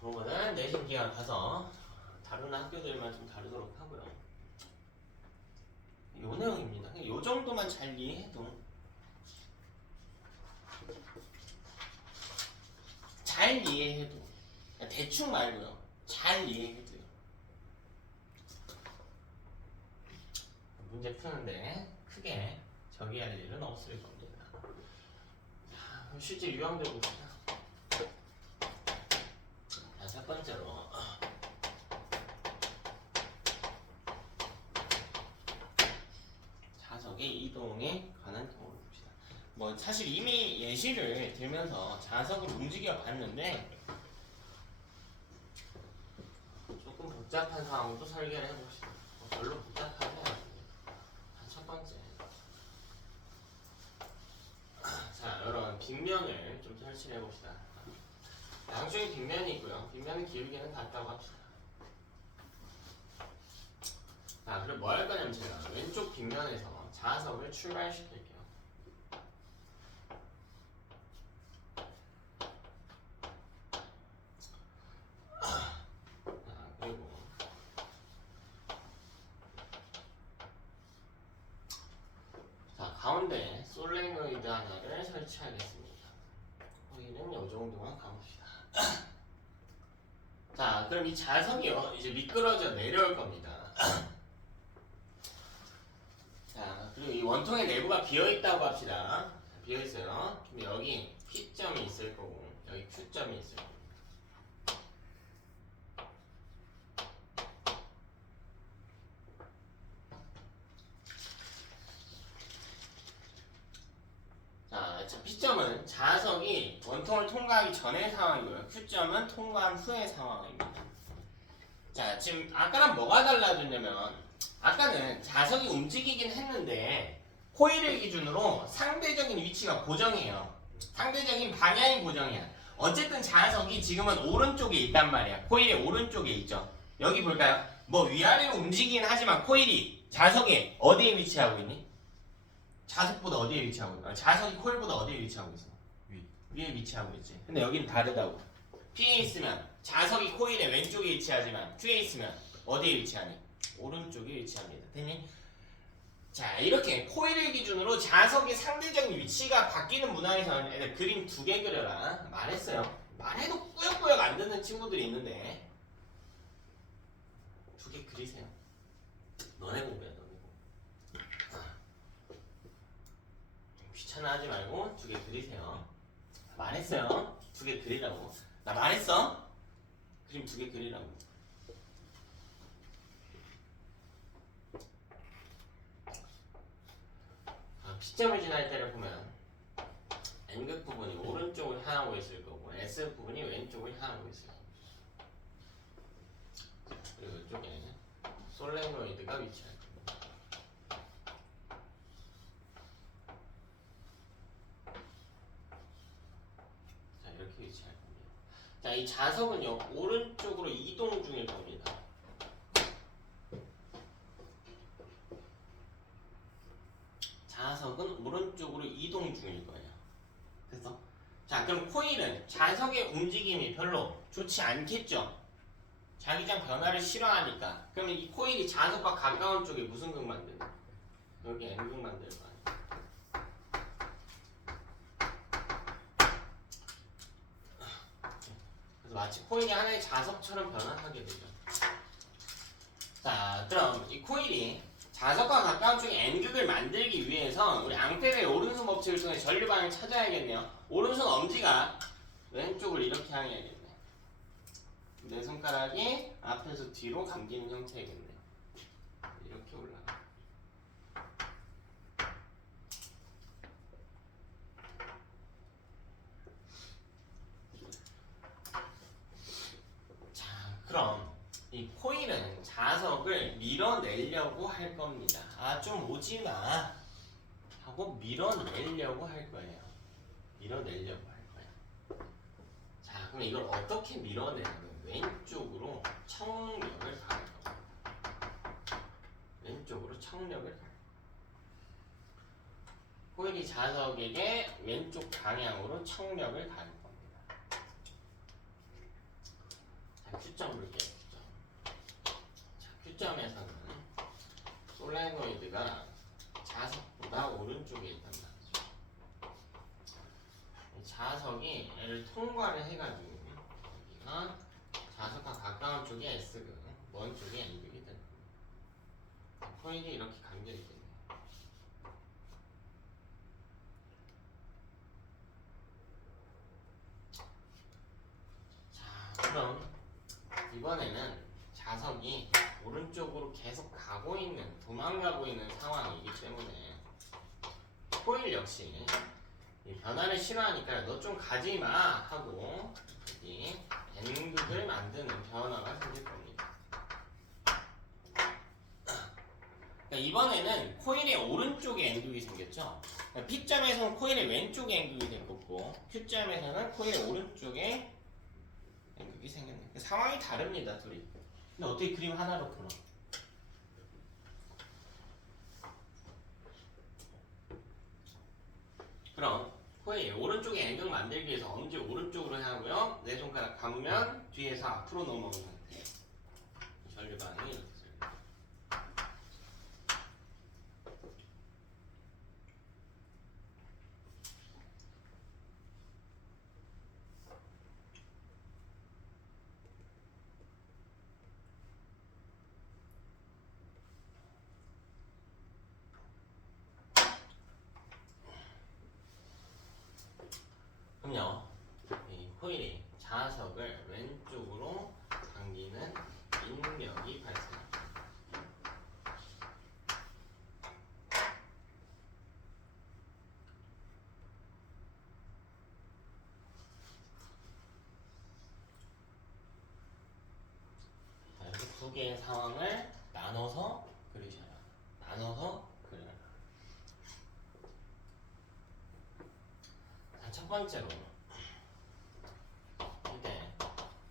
그러면은 내신 기간 가서 다른 학교들만 좀 다루도록 하고요. 요 내용입니다. 요 정도만 잘 이해해도, 대충 말고요. 잘 이해해도요. 문제 푸는데 크게 적어야 할 일은 없을 겁니다. 자, 그럼 실제 유형들 봅시다. 자, 첫 번째로 자석의 이동에 관한 경우를 봅시다. 뭐 사실 이미 예시를 들면서 자석을 움직여 봤는데 조금 복잡한 상황도 설계를 해봅시다. 별로 복잡하지 않아요. 첫 번째, 자, 이런 빗면을 좀 설치를 해봅시다. 양쪽에 빗면이 있고요. 빗면은 기울기는 같다고 합시다. 자, 그럼 뭐 할 거냐면 제가 왼쪽 빗면에서 자석을 출발시킬게요. 그리고 자, 가운데 솔레노이드 하나를 설치하겠습니다. 거기는 이 정도만 가봅시다. 자, 그럼 이 자석이요, 이제 미끄러져 내려올 겁니다. 자, 그리고 이 원통의 내부가 비어있다고 합시다. 비어있어요. 근데 여기 P점이 있을 거고 여기 Q점이 있을 거고. 자, P점은 자석이 원통을 통과하기 전의 상황이고요. Q점은 통과한 후의 상황입니다. 자, 지금 아까랑 뭐가 달라졌냐면, 아까는 자석이 움직이긴 했는데 코일을 기준으로 상대적인 위치가 고정이에요. 상대적인 방향이 고정이야. 어쨌든 자석이 지금은 오른쪽에 있단 말이야. 코일의 오른쪽에 있죠. 여기 볼까요? 뭐 위아래로 움직이긴 하지만 코일이 자석에 어디에 위치하고 있니? 자석보다 어디에 위치하고 있어? 자석이 코일보다 어디에 위치하고 있어? 위에 위치하고 있지. 근데 여기는 다르다고. P에 있으면 자석이 코일의 왼쪽에 위치하지만 Q에 있으면 어디에 위치하니? 오른쪽에 위치합니다. 됐니? 자, 이렇게 코일을 기준으로 자석의 상대적인 위치가 바뀌는 문항에서는 애들 그림 2개 그려라 말했어요. 말해도 꾸역꾸역 안 듣는 친구들이 있는데 2개 그리세요. 너네 공부야, 너네 공부. 귀찮아하지 말고 2개 그리세요. 말했어요. 2개 그리라고. 나 말했어. 그림 2개 그리라고. P점을 지날 때를 보면 N극 부분이 오른쪽을 향하고 있을 거고 S 부분이 왼쪽을 향하고 있어요. 그리고 이쪽에 솔레노이드가 위치할 겁니다. 자, 이렇게 위치할 겁니다. 자, 이 자석은요 오른쪽으로 이동 중일 겁니다. 자석은 오른쪽으로 이동 중일 거예요. 그래서 자, 그럼 코일은 자석의 움직임이 별로 좋지 않겠죠? 자기장 변화를 싫어하니까. 그러면 이 코일이 자석과 가까운 쪽에 무슨 극 만드냐? 여기 N극 만들 거 아니야. 그래서 마치 코일이 하나의 자석처럼 변화하게 되죠. 자, 그럼 이 코일이 자석과 가까운 쪽에 N극을 만들기 위해서 우리 앙페르의 오른손 법칙을 통해 전류 방향을 찾아야겠네요. 오른손 엄지가 왼쪽을 이렇게 향해야겠네. 내 손가락이 앞에서 뒤로 감기는 형태이겠네. 이렇게 올라가. 자, 그럼 이 코일은 자석을 밀어내려고 할 겁니다. 아, 좀 오지마 하고 밀어내려고 할 거예요. 밀어내려고 할 거야. 자, 그럼 이걸 어떻게 밀어내냐면 왼쪽으로 청력을 가할 겁니다. 왼쪽으로 청력을 가할 겁니다. 코일이 자석에게 왼쪽 방향으로 청력을 가할 겁니다. 자, Q점 볼게요. 자, Q점에서는 솔레노이드가 자석보다 오른쪽에 있단 말이죠. 자석이 얘를 통과를 해가지고 여기가 자석과 가까운 쪽에 S극, 먼 쪽에 N극이 되는 겁니다. 코일이 이렇게 감겨있겠네요. 자, 그럼 이번에는 자석이 오른쪽으로 계속 가고 있는, 도망가고 있는 상황이기 때문에 코일 역시 이 변화를 싫어하니까 너 좀 가지마 하고 여기 N극을 만드는 변화가 생길 겁니다. 그러니까 이번에는 코일의 오른쪽에 N극이 생겼죠. 그러니까 P점에서는 코일의 왼쪽에 N극이 될 거고 Q점에서는 코일의 오른쪽에 N극이 생겼네. 그러니까 상황이 다릅니다, 둘이. 근데 어떻게 그림 하나로 풀어? 그럼 코일 오른쪽에 N극 만들기 위해서 엄지 오른쪽으로 하고요. 내 손가락 감으면 뒤에서 앞으로 넘어오는 상태. 전류방이 이렇게 들립니다. 그럼요, 이 코일이 자석을 왼쪽으로 당기는 인력이 발생합니다. 자, 이렇게 두 개의 상황을 나눠서 그리셔라. 나눠서 그려라. 자, 첫 번째로 이때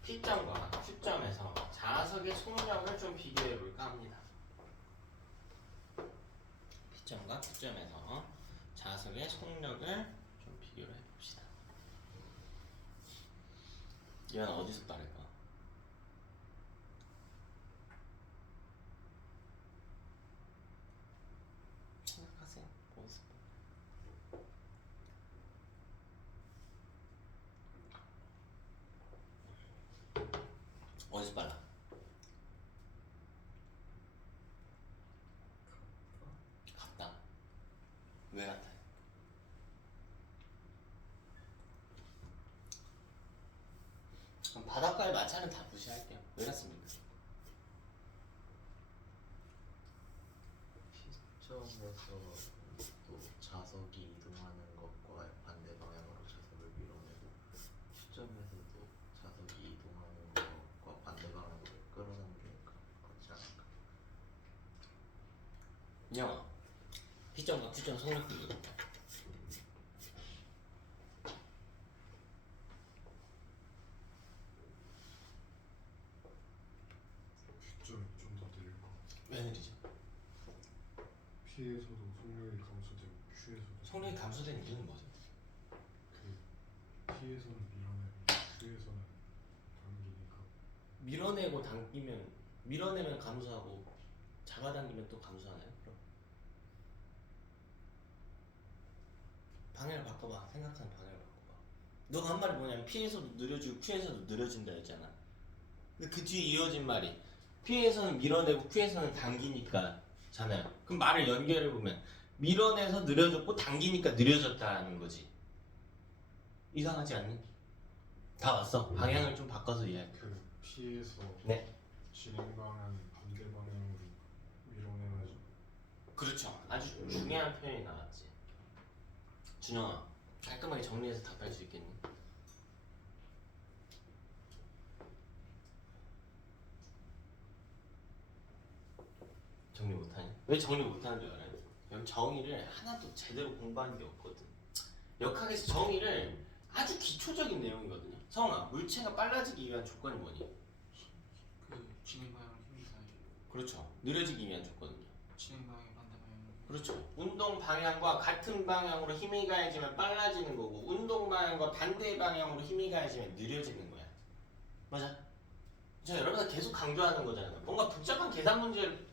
P점과 Q점에서 자석의 속력을 좀 비교해 볼까 합니다. P점과 Q점에서 자석의 속력을 좀 비교를 해봅시다. 이건 어디서 따를까? 어디서 빨라? 같다. 왜 같아? 그럼 바닷가의 마찰은 다 무시할게요. 왜 같습니까? 시점에서 또 자석이 이동하는 것과 반대 방향으로 자석을 밀어내고 시점에서도 자석이 이동하는 것과 반대 방향으로 끌어당기니까 그렇지 않을까? 영아, P점과 Q점 속력 비교. Q점이 좀 더 느릴 것 같아. 왜 느리죠? P에서도 속력이 감소되고 Q에서도 속력이 감소된 이유는 뭐죠? 그 P에서는 밀어내고 Q에서는 당기니까 밀어내고 당기면 밀어내면 감소하고 잡아당기면 또 감소하나요? 그럼 방향을 바꿔봐. 생각하는 방향을 바꿔봐. 너가 한 말이 뭐냐면 P에서도 느려지고 Q에서도 느려진다 했잖아. 근데 그 뒤에 이어진 말이 P에서는 밀어내고 Q에서는 당기니까 잖아요. 그럼 말을 연결해보면 밀어내서 느려졌고 당기니까 느려졌다는 거지. 이상하지 않니? 다 왔어. 방향을 좀 바꿔서 이해할게. 그 P에서 네. 진행 방향이 반대 방향으로 밀어내야지. 그렇죠. 아주 중요한 표현이 나왔지. 준영아, 깔끔하게 정리해서 답할 수 있겠니? 정리 못하니? 왜 정리 못하는 줄 알아요? 여기 정의를 하나도 제대로 공부한 게 없거든. 역학에서 정의를 아주 기초적인 내용이거든요. 성아, 물체가 빨라지기 위한 조건이 뭐니? 그 진행 방향 힘이 가야죠. 그렇죠. 느려지기 위한 조건은요. 진행 방향 반대 방향. 그렇죠. 운동 방향과 같은 방향으로 힘이 가해지면 빨라지는 거고 운동 방향과 반대 방향으로 힘이 가해지면 느려지는 거야. 맞아? 저 여러분들 계속 강조하는 거잖아요. 뭔가 복잡한 계산 문제를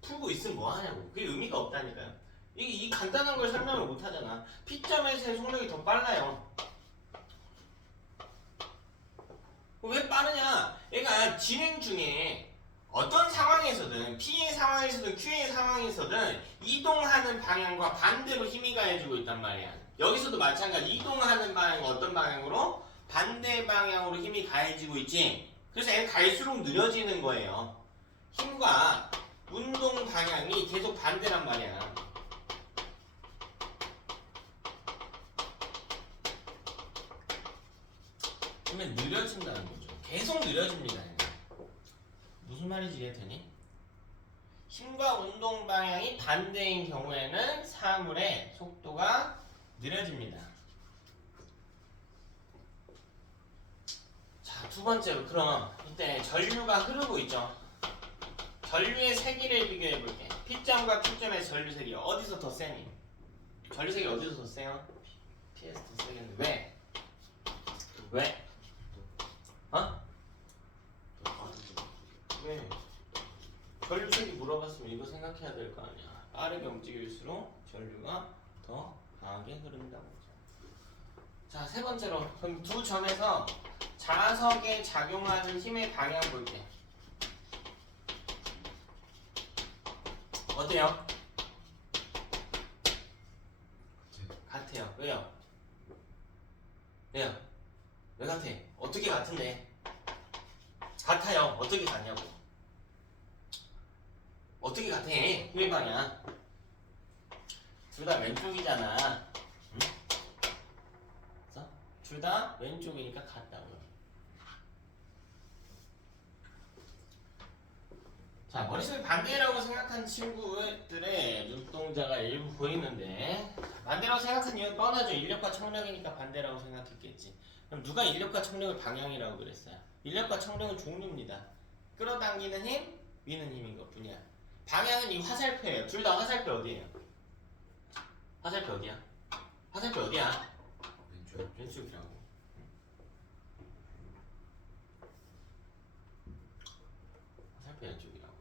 풀고 있으면 뭐 하냐고. 그게 의미가 없다니까요. 이 간단한 걸 설명을 못 하잖아. P점에서의 속력이 더 빨라요. 왜 빠르냐? 얘가 진행 중에 어떤 상황에서든 P의 상황에서든 Q의 상황에서든 이동하는 방향과 반대로 힘이 가해지고 있단 말이야. 여기서도 마찬가지. 이동하는 방향과 어떤 방향으로? 반대 방향으로 힘이 가해지고 있지. 그래서 얘는 갈수록 느려지는 거예요. 힘과 운동 방향이 계속 반대란 말이야. 그러면 느려진다는 거죠. 계속 느려집니다. 무슨 말인지 이해되니? 힘과 운동 방향이 반대인 경우에는 사물의 속도가 느려집니다. 자, 두 번째로 그럼 이때 전류가 흐르고 있죠. 전류의 세기를 비교해 볼게. P점과 Q점의 전류 세기 어디서 더 세니? 전류 세기 어디서 더 세요? P에서 더 세겠는데 왜? 왜? 어? 더 빠르죠. 왜? 전류 세기 물어봤으면 이거 생각해야 될 거 아니야. 빠르게 움직일수록 전류가 더 강하게 흐른다고. 자, 세 번째로 그럼 두 점에서 자석에 작용하는 힘의 방향 볼게. 어때요? 같아요. 왜요? 왜요? 왜 같아? 어떻게 같은데? 같아요. 어떻게 같냐고. 어떻게 같아? 힘의 방향. 둘 다 왼쪽이잖아. 응? 둘 다 왼쪽이니까 같다고요. 자, 머릿속에 반대라고 생각한 친구들의 눈동자가 일부 보이는데 반대라고 생각한 이유는 뻔하죠. 인력과 청력이니까 반대라고 생각했겠지. 그럼 누가 인력과 청력을 방향이라고 그랬어요? 인력과 청력은 종류입니다. 끌어당기는 힘, 미는 힘인 것 뿐이야. 방향은 이 화살표예요. 둘 다 화살표 어디예요? 화살표 어디야? 화살표 어디야? 왼쪽. 왼쪽이라고. 화살표 왼쪽이라고.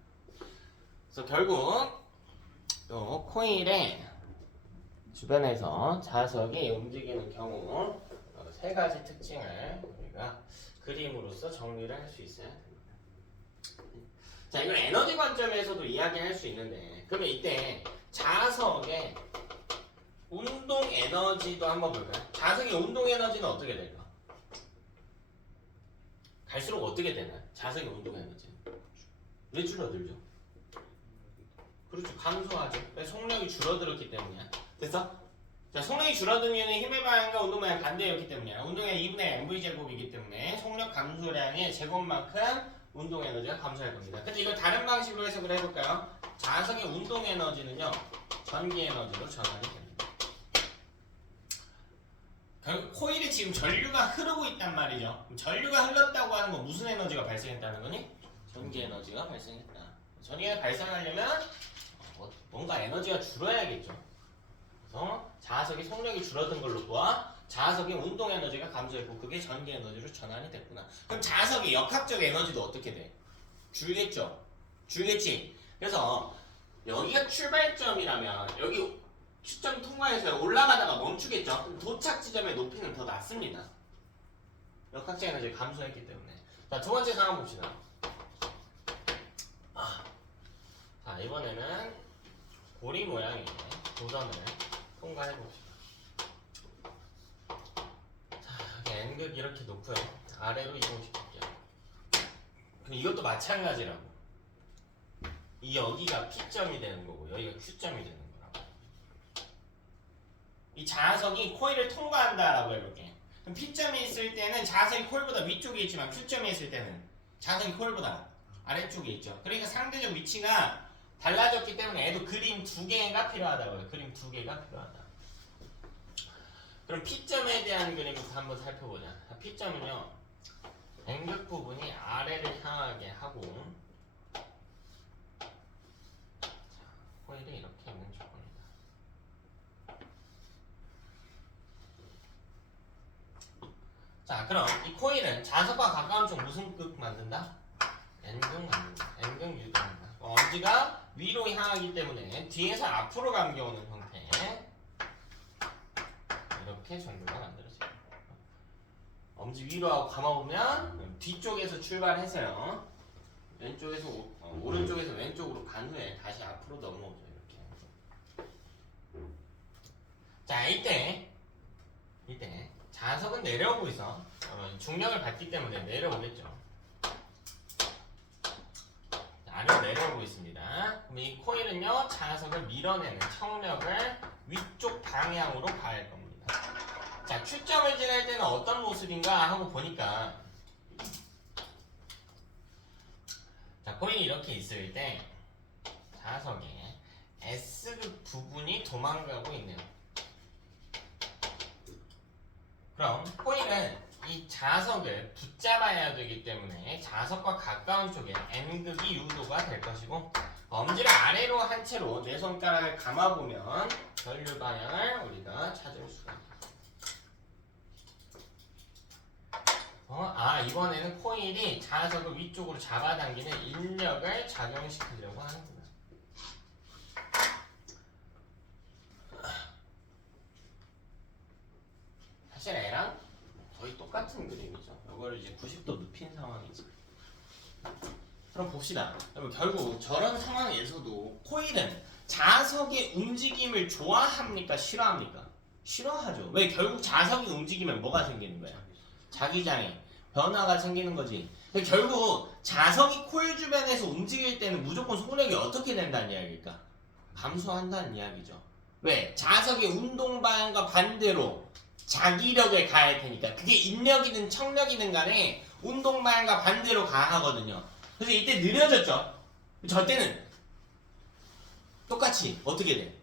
그래서 결국 또 코일의 주변에서 자석이 움직이는 경우 세 가지 특징을 우리가 그림으로써 정리를 할 수 있어야 됩니다. 자, 이걸 에너지 관점에서도 이야기할 수 있는데, 그러면 이때 자석의 운동 에너지도 한번 볼까요? 자석의 운동 에너지는 어떻게 될까? 갈수록 어떻게 되나요? 자석의 운동 에너지는 왜 줄어들죠? 그렇죠, 감소하죠. 속력이 줄어들었기 때문이야. 됐어? 자, 속력이 줄어든 이유는 힘의 방향과 운동 방향 반대였기 때문이야. 운동의 2분의 mv제곱이기 때문에 속력 감소량의 제곱만큼 운동 에너지가 감소할 겁니다. 근데 이걸 다른 방식으로 해석을 해볼까요? 자석의 운동 에너지는요, 전기 에너지로 전환이 됩니다. 결국 코일에 지금 전류가 흐르고 있단 말이죠. 그럼 전류가 흘렀다고 하는 건 무슨 에너지가 발생했다는 거니? 전기 에너지가 발생했다. 전기가 발생하려면 뭔가 에너지가 줄어야겠죠. 그래서 자석의 속력이 줄어든 걸로 보아 자석의 운동 에너지가 감소했고 그게 전기 에너지로 전환이 됐구나. 그럼 자석의 역학적 에너지도 어떻게 돼? 줄겠죠? 줄겠지? 그래서 여기가 출발점이라면 여기 시점 통과해서 올라가다가 멈추겠죠? 그럼 도착 지점의 높이는 더 낮습니다. 역학적 에너지가 감소했기 때문에. 자, 두 번째 상황 봅시다. 자, 이번에는 고리 모양의 도전을 통과해 봅시다. 자, 여기 N극 이렇게 놓고요. 아래로 이동시킬게요. 근데 이것도 마찬가지라고. 이 여기가 P점이 되는 거고 여기가 Q점이 되는 거라고. 이 자석이 코일을 통과한다라고 해볼게. 그럼 P점이 있을 때는 자석이 코일보다 위쪽에 있지만 Q점이 있을 때는 자석이 코일보다 아래쪽에 있죠. 그러니까 상대적 위치가 달라졌기 때문에 얘도 그림 2개가 필요하다고요. 그림 2개가 필요하다. 그럼 P점에 대한 그림부터 한번 살펴보자. P점은요, N극 부분이 아래를 향하게 하고, 자, 코일이 이렇게 있는 조건이다. 자, 그럼 이 코일은 자석과 가까운 쪽 무슨 극 만든다? N극 만든다. N극 유도한다. 엄지가 위로 향하기 때문에 뒤에서 앞으로 감겨오는 형태 이렇게 전류가 만들어져요. 엄지 위로 하고 감아보면 뒤쪽에서 출발해서요, 왼쪽에서 오른쪽에서 왼쪽으로 간 후에 다시 앞으로 넘어오죠. 이렇게. 자, 이때 자석은 내려오고 있어. 중력을 받기 때문에 내려오겠죠. 아래로 내려오고 있습니다. 그럼 이 코일은요, 자석을 밀어내는 청력을 위쪽 방향으로 가할 겁니다. 자, Q점을 지날 때는 어떤 모습인가 하고 보니까, 자, 코일이 이렇게 있을 때 자석에 S극 부분이 도망가고 있네요. 그럼 코일은 이 자석을 붙잡아야 되기 때문에 자석과 가까운 쪽에 N극이 유도가 될 것이고, 엄지를 아래로 한 채로 내 손가락을 감아보면 전류 방향을 우리가 찾을 수가 있다. 이번에는 코일이 자석을 위쪽으로 잡아당기는 인력을 작용시키려고 하는구나. 사실 A랑 거의 똑같은 그림이죠. 이거를 이제 90도 눕힌 상황이지. 그럼 봅시다. 여러분, 결국 저런 상황에서도 코일은 자석의 움직임을 좋아합니까? 싫어합니까? 싫어하죠. 왜? 결국 자석이 움직이면 뭐가 생기는 거야? 자기장애, 변화가 생기는 거지. 결국 자석이 코일 주변에서 움직일 때는 무조건 속력이 어떻게 된다는 이야기일까? 감소한다는 이야기죠. 왜? 자석의 운동 방향과 반대로 자기력을 가할 테니까. 그게 인력이든 청력이든 간에 운동 방향과 반대로 가하거든요. 그래서 이때 느려졌죠. 저 때는 똑같이 어떻게 돼?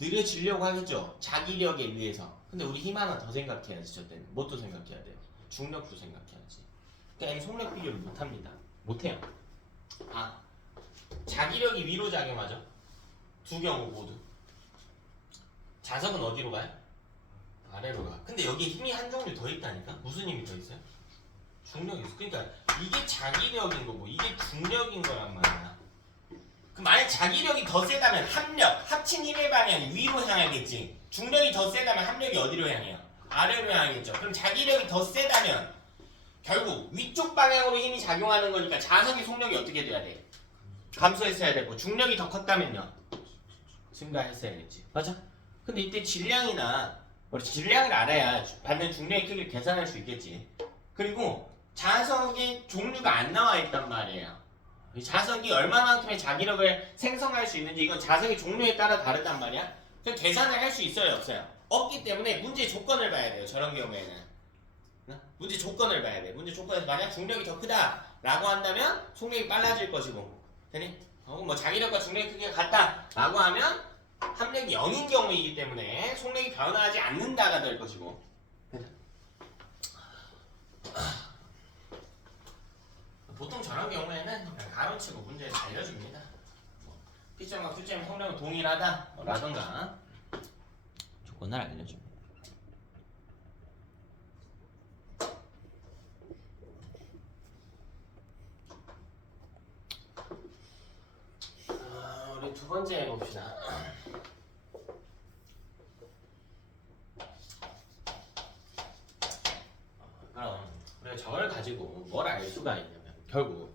느려지려고 하겠죠. 자기력에 의해서. 근데 우리 힘 하나 더 생각해야지. 저 때는 뭣도 생각해야 돼요? 중력도 생각해야지. 그러니까 속력 비교를 못합니다. 못해요. 자기력이 위로 작용하죠. 두 경우 모두. 자석은 어디로 가요? 아래로 가. 근데 여기 힘이 한 종류 더 있다니까? 무슨 힘이 더 있어요? 중력이 있어. 그러니까 이게 자기력인 거고 이게 중력인 거란 말이야. 그럼 만약 자기력이 더 세다면 합력, 합친 힘의 방향이 위로 향하겠지. 중력이 더 세다면 합력이 어디로 향해요? 아래로 향하겠죠. 그럼 자기력이 더 세다면 결국 위쪽 방향으로 힘이 작용하는 거니까 자석의 속력이 어떻게 돼야 돼? 감소했어야 되고 중력이 더 컸다면요 증가했어야겠지. 맞아? 근데 이때 질량이나 우리 질량을 알아야 받는 중력의 크기를 계산할 수 있겠지. 그리고 자석의 종류가 안 나와 있단 말이에요. 이 자석이 얼마만큼의 자기력을 생성할 수 있는지 이건 자석의 종류에 따라 다르단 말이야. 그럼 계산을 할 수 있어요 없어요? 없기 때문에 문제 조건을 봐야 돼요. 저런 경우에는 문제 조건을 봐야 돼. 문제 조건에서 만약 중력이 더 크다 라고 한다면 속력이 빨라질 것이고 되니? 뭐 자기력과 중력의 크기가 같다 라고 하면 합력이 0인 경우이기 때문에 속력이 변화하지 않는다가 될 것이고 보통 저런 경우에는 그냥 가로치고 문제를 알려줍니다. P점과 Q점의 속력은 동일하다 라던가 조건을 알려줍니다. 우리 두 번째 해봅시다. 그럼 우리가 저걸 가지고 뭘 알 수가 있냐면 결국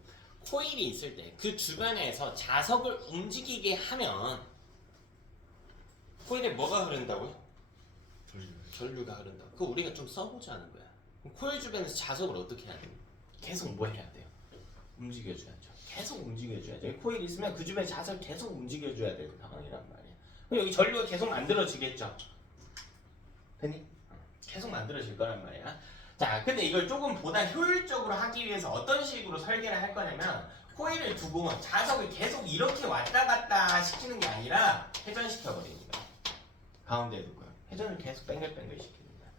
코일이 있을 때 그 주변에서 자석을 움직이게 하면 코일에 뭐가 흐른다고요? 전류가 흐른다고. 그거 우리가 좀 써보자는 거야. 그럼 코일 주변에서 자석을 어떻게 해야 돼요? 계속 뭐 해야 돼요? 움직여줘야죠. 계속 움직여줘야죠. 코일이 있으면 그 주변에 자석을 계속 움직여줘야 되는 상황이란 말이야. 그럼 여기 전류가 계속 만들어지겠죠. 됐니? 계속 만들어질 거란 말이야. 자, 근데 이걸 조금 보다 효율적으로 하기 위해서 어떤 식으로 설계를 할 거냐면 코일을 두고 자석을 계속 이렇게 왔다 갔다 시키는 게 아니라 회전시켜 버리는 거야. 가운데에 두고요. 회전을 계속 뱅글뱅글 시키는 거야.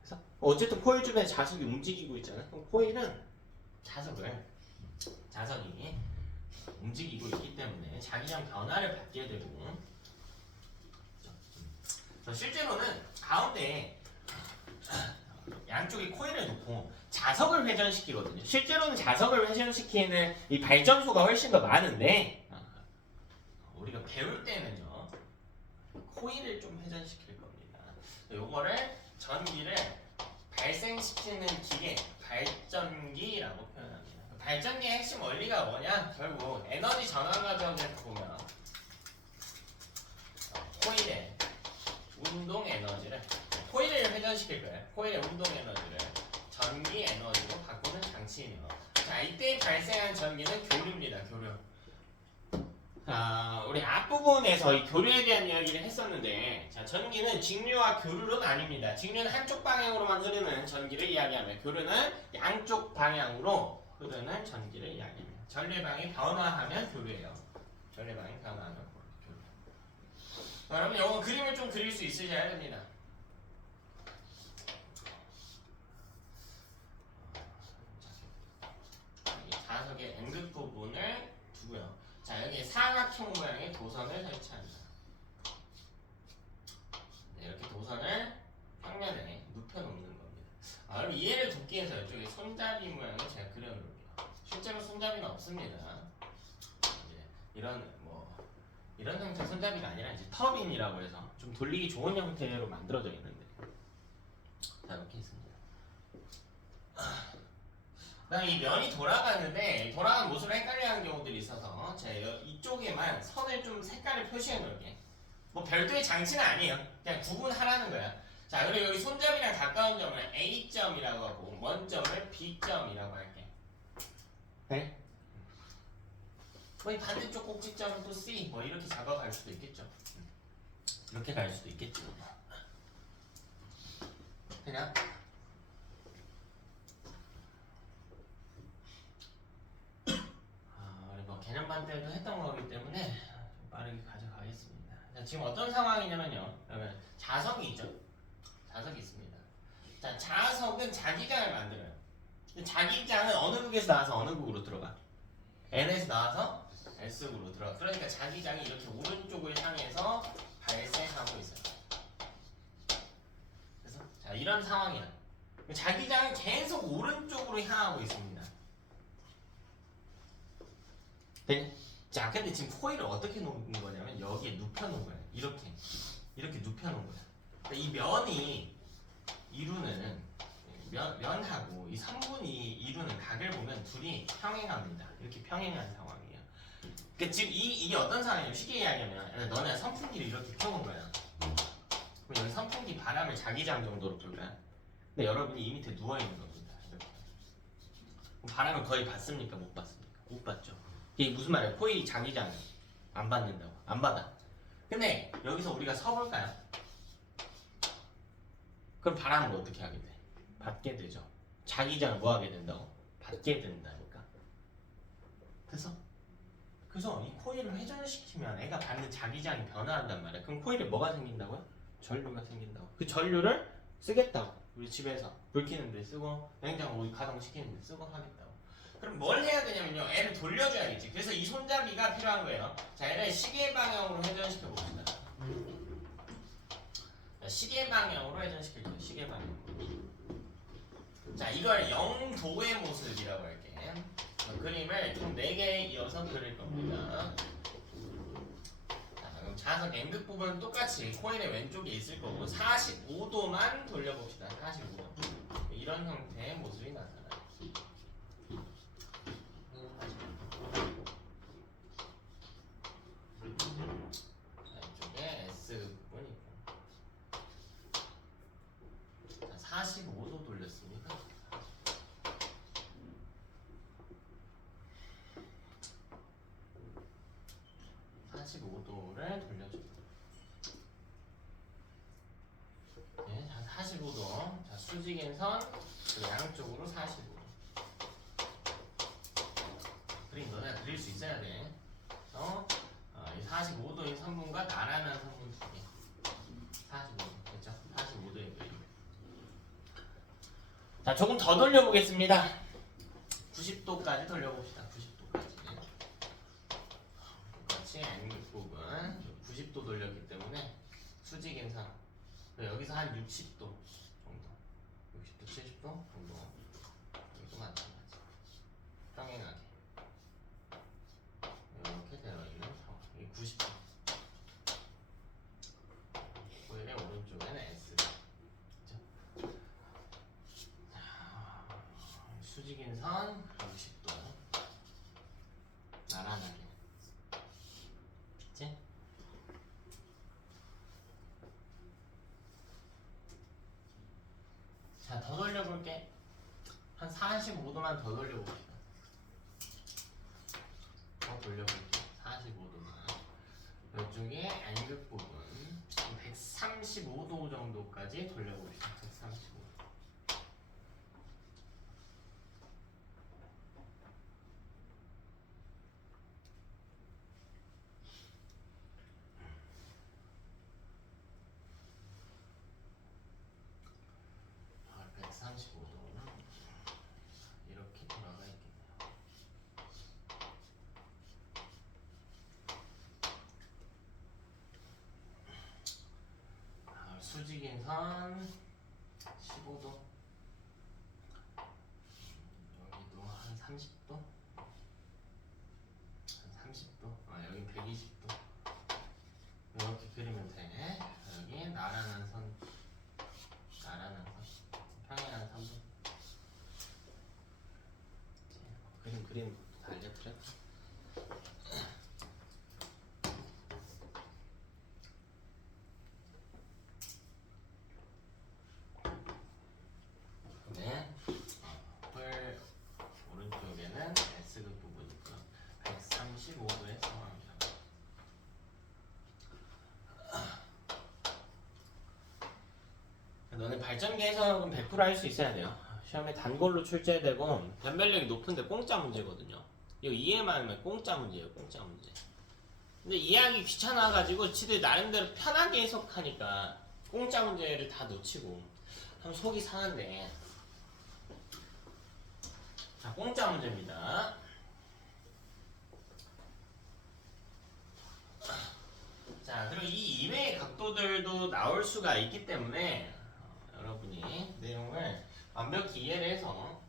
그래서 어쨌든 코일 주변에 자석이 움직이고 있잖아. 그럼 코일은 자석이 움직이고 있기 때문에 자기장 변화를 받게 되고 실제로는 가운데 양쪽에 코일을 놓고 자석을 회전시키거든요. 실제로는 자석을 회전시키는 이 발전소가 훨씬 더 많은데 우리가 배울 때는요 코일을 좀 회전시킬 겁니다. 요거를 전기를 발생시키는 기계 발전기라고 표현합니다. 발전기의 핵심 원리가 뭐냐? 결국 에너지 전환 과정에서 보면 코일의 운동 에너지를 코일을 회전시킬 거예요. 코일의 운동 에너지를 전기 에너지로 바꾸는 장치이네요. 자, 이때 발생한 전기는 교류입니다. 교류. 자, 우리 앞부분에서 이 교류에 대한 이야기를 했었는데, 자, 전기는 직류와 교류로 나뉩니다. 직류는 한쪽 방향으로만 흐르는 전기를 이야기하며, 교류는 양쪽 방향으로 흐르는 전기를 이야기합니다. 전류방이 변화하면 교류예요. 전류방이 변화하면 교류. 자, 여러분, 이거 그림을 좀 그릴 수 있으셔야 됩니다. 자석의 N극 부분을 두고요. 자, 여기 사각형 모양의 도선을 설치합니다. 네, 이렇게 도선을 평면에 눕혀놓는 겁니다. 그럼 이해를 돕기 위해서 이쪽에 손잡이 모양을 제가 그려놓을게요. 실제로 손잡이는 없습니다. 이런 형태 손잡이가 아니라 이제 터빈이라고 해서 좀 돌리기 좋은 형태로 만들어져 있는데, 자, 이렇게 있습니다. 그다음 이 면이 돌아가는데 돌아가는 모습을 헷갈려하는 경우들이 있어서 제가 이쪽에만 선을 좀 색깔을 표시해 놓을게. 뭐 별도의 장치는 아니에요. 그냥 구분하라는 거야. 자, 그리고 여기 손잡이랑 가까운 점을 A점이라고 하고 먼 점을 B점이라고 할게. 네? 뭐 이 반대쪽 꼭지점은 또 C 뭐 이렇게 작업할 수도 있겠죠. 이렇게 갈 수도 있겠죠. 그냥 개념 반대도 했던 거기 때문에 좀 빠르게 가져가겠습니다. 자, 지금 어떤 상황이냐면요. 그러면 자석이 있죠. 자석이 있습니다. 자, 자석은 자기장을 만들어요. 자기장은 어느 극에서 나와서 어느 극으로 들어가? N에서 나와서 S극으로 들어가. 그러니까 자기장이 이렇게 오른쪽을 향해서 발생하고 있어요. 그래서 자, 이런 상황이야. 자기장은 계속 오른쪽으로 향하고 있습니다. 네? 자, 근데 지금 코일을 어떻게 놓은 거냐면 여기에 눕혀놓은 거예요. 이렇게 눕혀놓은 거야. 그러니까 이 면이 이루는 면하고 이 3분이 이루는 각을 보면 둘이 평행합니다. 이렇게 평행한 상황이에요. 그 지금 이게 어떤 상황이냐면 쉽게 이야기하면 너네 선풍기를 이렇게 켜본 거야. 그럼 여기 선풍기 바람을 자기장 정도로 불 거야. 근데 여러분이 이 밑에 누워 있는 겁니다. 이렇게. 그럼 바람을 거의 받습니까? 못 받습니까? 못 받죠. 이게 무슨 말이야? 코일이 자기장 안 받는다고? 안 받아. 근데 여기서 우리가 서볼까요? 그럼 바람을 어떻게 하게 돼? 받게 되죠. 자기장을 뭐 하게 된다고? 받게 된다니까. 그래서 이 코일을 회전시키면 애가 받는 자기장이 변화한단 말이야. 그럼 코일에 뭐가 생긴다고요? 전류가 생긴다고. 그 전류를 쓰겠다고. 우리 집에서 불 켜는 데 쓰고 냉장고 우리 가동시키는 데 쓰고 하겠다고. 그럼 뭘 해야 되냐면요. 애를 돌려줘야겠지. 그래서 이 손잡이가 필요한 거예요. 자, 얘를 시계 방향으로 회전시켜 봅시다. 자, 시계 방향으로 회전시킬게요. 시계 방향으로. 자, 이걸 영도의 모습이라고 할게. 그림을 총 4개 이어서 그릴 겁니다. 자, 그럼 자석 N극 부분은 똑같이 코일의 왼쪽에 있을 거고 45도만 돌려봅시다. 45도. 이런 형태의 모습이 나타나요. 이쪽에 S 부분이 있고. 자, 45도 돌렸습니다. 를 돌려줍니다. 네, 자, 45도. 자, 수직인 선, 그 양쪽으로 45도. 그림 너네가 그릴 수 있어야 돼. 이 45도인 선분과 나란한 선분 두 개. 45도. 됐죠? 45도의 그림. 자, 조금 더 돌려보겠습니다. 90도까지 돌려봅시다. 90도까지. 똑같이 N극 부분 90도 돌렸기 때문에 수직인 선. 여기서 한 60도 정도. 60도, 70도 정도. 여기도 마찬가지. 평행하게. 이렇게 되어 있는 상황. 이게 90도. 코일의 오른쪽에는 S. 그렇죠? 수직인 선 60도. 나란하게. 그치? 자, 더 돌려볼게. 한 45도만 더 돌려봅시다. 더 돌려볼게. 45도만. 이쪽에 N극 부분 135도 정도까지 돌려봅시다. 135도. 이렇게 돌아가 있겠네요. 수직인 선 15도. 여기도 한 30도. 한 30도. 여기 120도. 이렇게 그리면 돼. 여기 나란한 선. 나란한 선. 평행한 선분. 그림 다 알려드려? 네. 홀 오른쪽에는 S극 부분이 있고요. 135도의 상황입니다. 너는 발전기 해석은 100% 할 수 있어야 돼요. 시험에 단골로 출제되고 변별력이 높은데 공짜 문제거든요. 이거 이해만 하면 공짜 문제예요. 공짜 문제. 근데 이해하기 귀찮아가지고 지들 나름대로 편하게 해석하니까 공짜 문제를 다 놓치고 참 속이 상한데. 자, 공짜 문제입니다. 자, 그리고 이 이외의 각도들도 나올 수가 있기 때문에 여러분이 내용을 완벽히 이해를 해서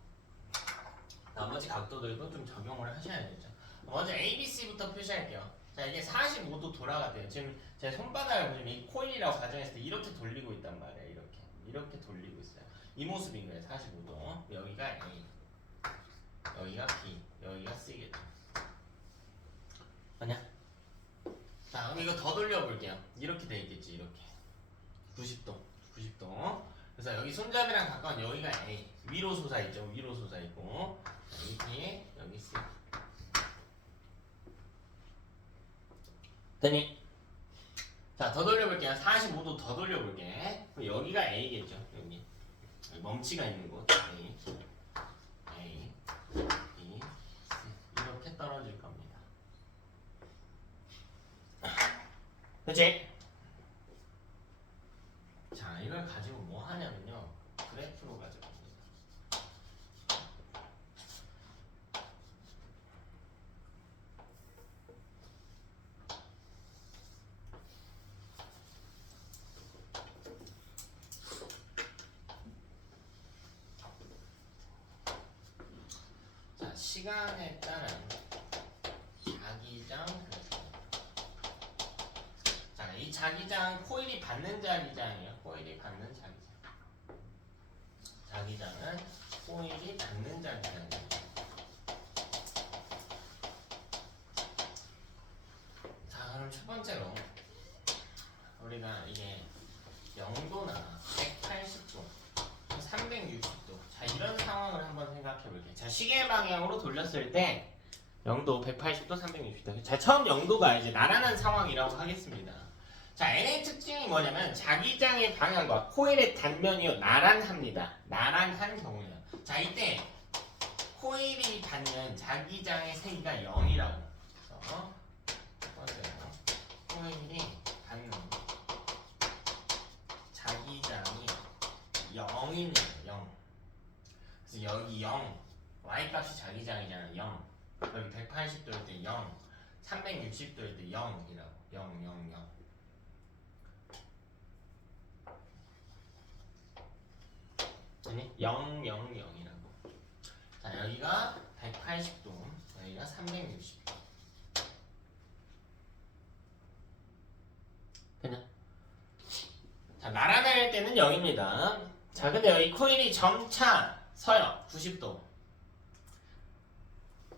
나머지 각도들도 좀 적용을 하셔야겠죠. 먼저 ABC부터 표시할게요. 자, 이게 45도 돌아가대요. 지금 제 손바닥을 보시면 이 코일이라고 가정했을 때 이렇게 돌리고 있단 말이에요. 이렇게 돌리고 있어요. 이 모습인 거예요. 45도. 여기가 A, 여기가 B, 여기가 C겠죠. 아니야? 자 그럼 이거 더 돌려볼게요. 이렇게 돼 있겠지. 이렇게 90도 90도. 그래서 여기 손잡이랑 가까운 여기가 A 위로 솟아있죠. 위로 솟아있고 여기 B 여기 C 됐니? 자 더 돌려볼게요. 45도 더 돌려볼게. 그럼 여기가 A겠죠. 여기 멈치가 있는 곳 A A B C 이렇게 떨어질 겁니다. 그치? 자 이걸 가지고 뭐 하냐면요 그래프로 가져갑니다. 자 시간에 따른 자기장 그래프. 자 이 자기장 코일이 받는 자기장이에요. 코일이 받는 자기장. 자기장은 코일이 받는 자기장이에요. 자 그럼 첫 번째로 우리가 이게 0도나 180도 360도 자 이런 상황을 한번 생각해 볼게요. 자 시계 방향으로 돌렸을 때 0도 180도 360도 자 처음 0도가 이제 나란한 상황이라고 하겠습니다. 자 N의 특징이 뭐냐면 자기장의 방향과 코일의 단면이 나란합니다. 나란한 경우에요. 자 이때 코일이 받는 자기장의 세기가 0이라고. 그래서 첫 번째로 코일이 받는 자기장이 0이네요. 0. 그래서 여기 0 Y값이 자기장이잖아. 0 여기 180도일 때 0 360도일 때 0이라고. 0 0 0 아니 0 0 0이라고. 자 여기가 180도 여기가 360도 그냥 자 나란할 때는 0입니다. 자 근데 여기 코일이 점차 서요. 90도.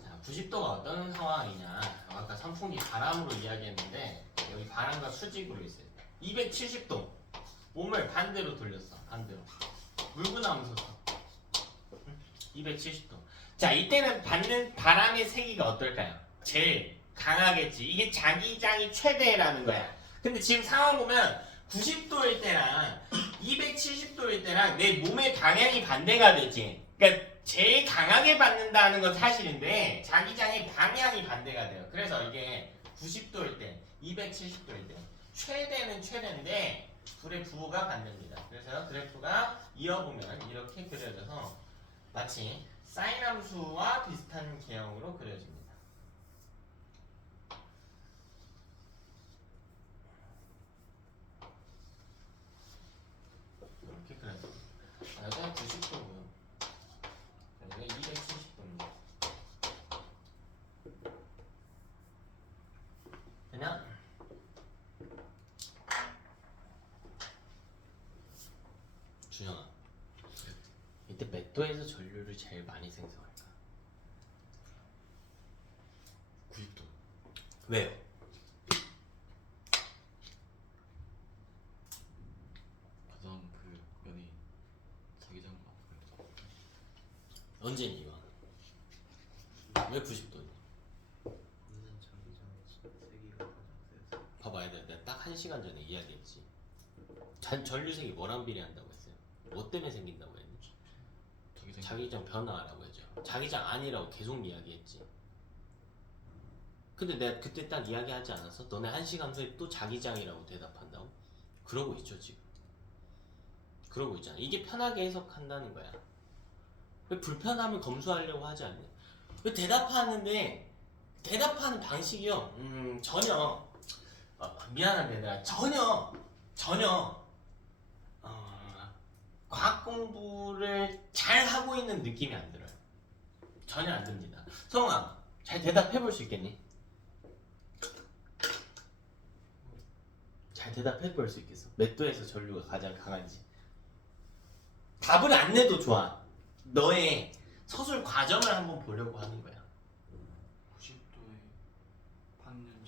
자 90도가 어떤 상황이냐. 아까 선풍기 바람으로 이야기했는데 여기 바람과 수직으로 있어요. 270도 몸을 반대로 돌렸어. 반대로 물고 나오면서 270도. 자 이때는 받는 바람의 세기가 어떨까요? 제일 강하겠지. 이게 자기장이 최대라는 거야. 근데 지금 상황 보면 90도일 때랑 270도일 때랑 내 몸의 방향이 반대가 되지. 그러니까 제일 강하게 받는다는 건 사실인데 자기장의 방향이 반대가 돼요. 그래서 이게 90도일 때, 270도일 때 최대는 최대인데 둘의 부호가 반대입니다. 그래서 그래프가 이어보면 이렇게 그려져서 마치 사인 함수와 비슷한 개형으로 그려집니다. 이렇게 그려집니다. 여기가 90도고요. 여기가 270도입니다. 그냥 준영아 이때 몇 도에서 전류를 제일 많이 생성할까? 90도. 왜요? 가장 그 면이 자기장 앞으로 언제니 이거? 왜 90도니? 있는 자기장의 세기가 가장 세서 봐봐야 돼. 내가 딱 1시간 전에 이야기했지. 전류색이 뭐랑 비례한다고 했어요? 뭐 때문에 생긴다고 했니? 자기장 변화라고 했죠. 자기장 아니라고 계속 이야기했지. 근데 내가 그때 딱 이야기하지 않았어? 너네 1시간 후에 또 자기장이라고 대답한다고? 그러고 있죠 지금. 그러고 있잖아. 이게 편하게 해석한다는 거야. 왜 불편함을 검수하려고 하지 않냐? 왜 대답하는데 대답하는 방식이요. 전혀 미안한데 내가 전혀 과학 공부를 잘 하고 있는 느낌이 안 들어요. 전혀 안 듭니다. 성아, 잘 대답해 볼 수 있겠니? 잘 대답해 볼 수 있겠어? 몇 도에서 전류가 가장 강한지. 답을 안 내도 좋아. 너의 서술 과정을 한번 보려고 하는 거야. 90도에 받는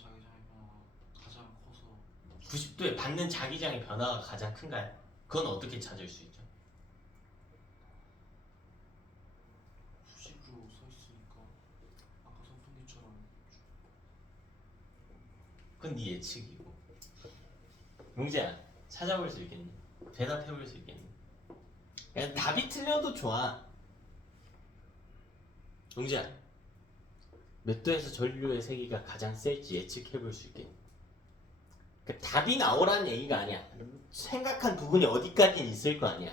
90도에 받는 자기장의 변화가 가장 큰가요? 그건 어떻게 찾을 수 있죠? 90로 서 있으니까 아까 선풍기처럼 그건 네 예측이고. 용재야, 찾아볼 수 있겠니? 대답해볼 수 있겠니? 그냥 답이 틀려도 좋아. 용재야, 몇 도에서 전류의 세기가 가장 셀지 예측해볼 수 있겠니? 그러니까 답이 나오라는 얘기가 아니야. 생각한 부분이 어디까지는 있을 거 아니야.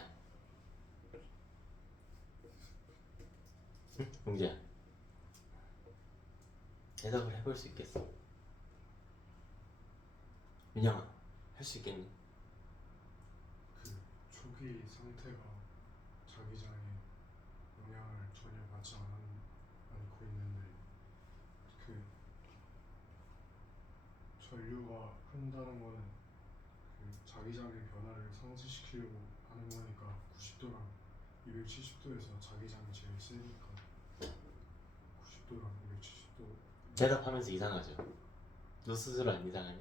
응? 용재야, 대답을 해볼 수 있겠어? 민영아, 할 수 있겠니? 그 초기 상태가 자기장에 영향을 전혀 받지 않고 있는데 그 전류가 흐른다는 거는 그 자기장의 변화를 상쇄시키려고 하는 거니까 90도랑 270도에서 자기장이 제일 세니까 90도랑 270도 대답하면서 이상하죠? 너 스스로 안 이상하니?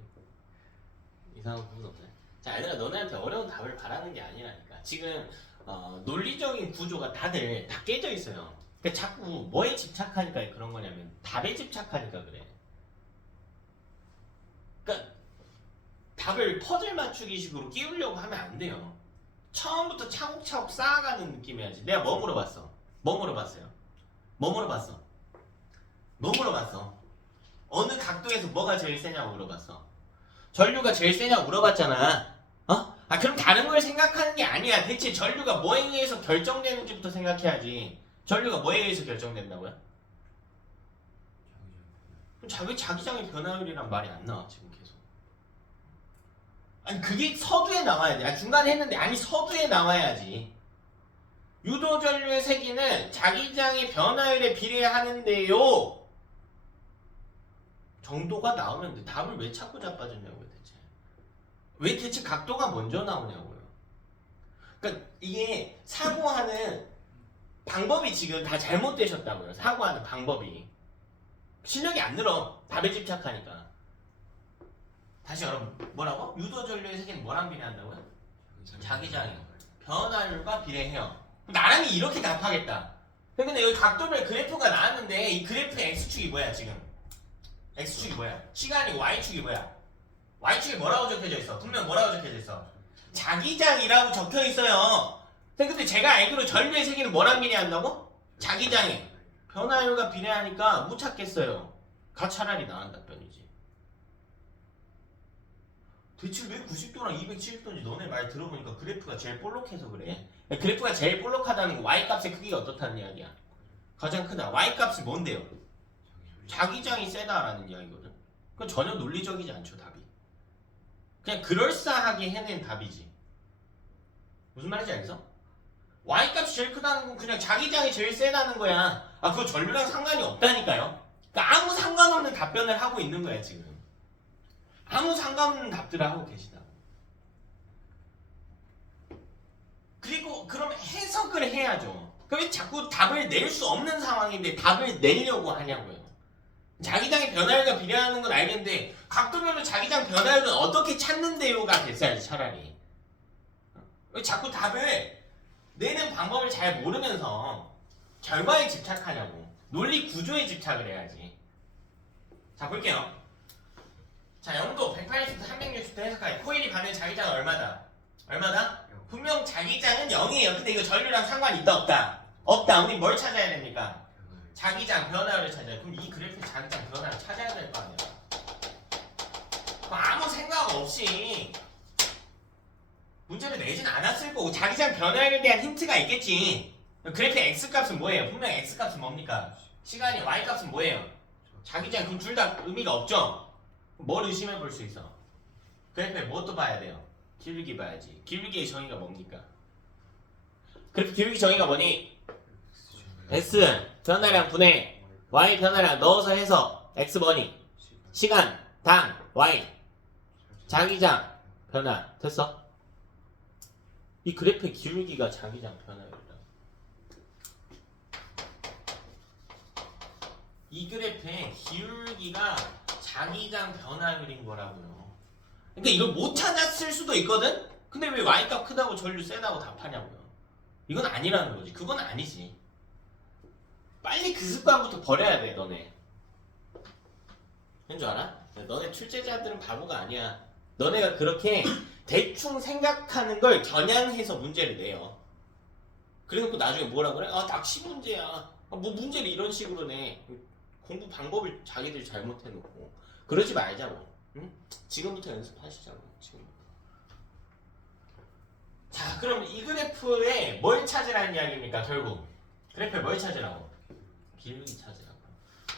이상한 부분 없나요? 자, 얘들아, 너네한테 어려운 답을 바라는 게 아니라니까. 지금 논리적인 구조가 다들 다 깨져 있어요. 그러니까 자꾸 뭐에 집착하니까 그런 거냐면 답에 집착하니까 그래. 그러니까 답을 퍼즐 맞추기식으로 끼우려고 하면 안 돼요. 처음부터 차곡차곡 쌓아가는 느낌이야지. 내가 뭐 물어봤어? 뭐 물어봤어요? 뭐 물어봤어? 뭐 물어봤어? 어느 각도에서 뭐가 제일 세냐고 물어봤어. 전류가 제일 세냐고 물어봤잖아. 어? 아, 그럼 다른 걸 생각하는 게 아니야. 대체 전류가 뭐에 의해서 결정되는지부터 생각해야지. 전류가 뭐에 의해서 결정된다고요? 그럼 왜 자기장의 변화율이란 말이 안 나와 지금 계속. 아니 그게 서두에 나와야 돼. 아, 중간에 했는데 아니 서두에 나와야지. 유도 전류의 세기는 자기장의 변화율에 비례하는데요. 정도가 나오면 돼. 답을 왜 자꾸 자빠졌냐고요 대체. 왜 대체 각도가 먼저 나오냐고요. 그러니까 이게 사고하는 방법이 지금 다 잘못되셨다고요. 사고하는 방법이. 실력이 안 늘어. 답에 집착하니까. 다시 여러분 뭐라고? 유도 전류의 세기는 뭐랑 비례한다고요? 자기장이 변화율과 비례해요. 나랑이 이렇게 답하겠다. 근데 여기 각도별 그래프가 나왔는데 이 그래프의 x축이 뭐야 지금? x축이 뭐야? 시간이 y축이 뭐야? y축이 뭐라고 적혀져 있어? 분명 뭐라고 적혀져 있어? 자기장이라고 적혀 있어요. 근데 제가 알기로 전류의 세기는 뭐랑 비례한다고? 자기장이 변화율과 비례하니까 못 찾겠어요. 가 차라리 나은 답변이지. 대체 왜 90도랑 270도인지 너네 말 들어보니까 그래프가 제일 볼록해서 그래. 그래프가 제일 볼록하다는 거 y값의 크기가 어떻다는 이야기야? 가장 크다. y값이 뭔데요? 자기장이 세다라는 이야기거든. 그건 전혀 논리적이지 않죠 답이. 그냥 그럴싸하게 해낸 답이지. 무슨 말인지 알겠어? y값이 제일 크다는 건 그냥 자기장이 제일 세다는 거야. 아 그거 전류랑 상관이 없다니까요. 그러니까 아무 상관없는 답변을 하고 있는 거야 지금. 아무 상관없는 답들을 하고 계시다고. 그리고 그럼 해석을 해야죠. 그럼 왜 자꾸 답을 낼 수 없는 상황인데 답을 내려고 하냐고요. 자기장의 변화율과 비례하는 건 알겠는데 각도별로 자기장 변화율은 어떻게 찾는데요가 됐어야지 차라리. 왜 자꾸 답을 내는 방법을 잘 모르면서 결과에 집착하냐고. 논리 구조에 집착을 해야지. 자 볼게요. 자 영도 180도 360도 해석하기. 코일이 받는 자기장은 얼마다? 얼마다? 분명 자기장은 0이에요. 근데 이거 전류랑 상관이 있다 없다? 없다. 우리 뭘 찾아야 됩니까? 자기장 변화율을 찾아야 돼. 그럼 이 그래프의 자기장 변화를 찾아야 될 거 아니야. 아무 생각 없이 문제를 내진 않았을 거고 자기장 변화율에 대한 힌트가 있겠지. 그래프의 x값은 뭐예요? 분명 x값은 뭡니까? 시간이 y값은 뭐예요? 자기장. 그럼 둘 다 의미가 없죠? 뭘 의심해 볼 수 있어? 그래프에 뭣도 봐야 돼요? 기울기 봐야지. 기울기의 정의가 뭡니까? 그래프 기울기 정의가 뭐니? S 변화량 분해 Y 변화량 넣어서 해서 X 뭐니? 시간, 당, Y 자기장 변화. 됐어? 이 그래프의 기울기가 자기장 변화율이다. 이 그래프의 기울기가 자기장 변화율인 거라고요. 그러니까 이걸 못 찾았을 수도 있거든? 근데 왜 y값 크다고 전류 세다고 답하냐고요. 이건 아니라는 거지. 그건 아니지. 빨리 그 습관부터 버려야 돼, 너네. 왠 줄 알아? 너네 출제자들은 바보가 아니야. 너네가 그렇게 대충 생각하는 걸 겨냥해서 문제를 내요. 그래놓고 나중에 뭐라 그래? 아, 낚시 문제야. 아, 뭐 문제를 이런 식으로 내. 공부 방법을 자기들이 잘못해놓고. 그러지 말자고. 응? 지금부터 연습하시자고. 지금부터. 자, 그럼 이 그래프에 뭘 찾으라는 이야기입니까? 결국 그래프에 뭘 찾으라고? 기울기 찾으라고.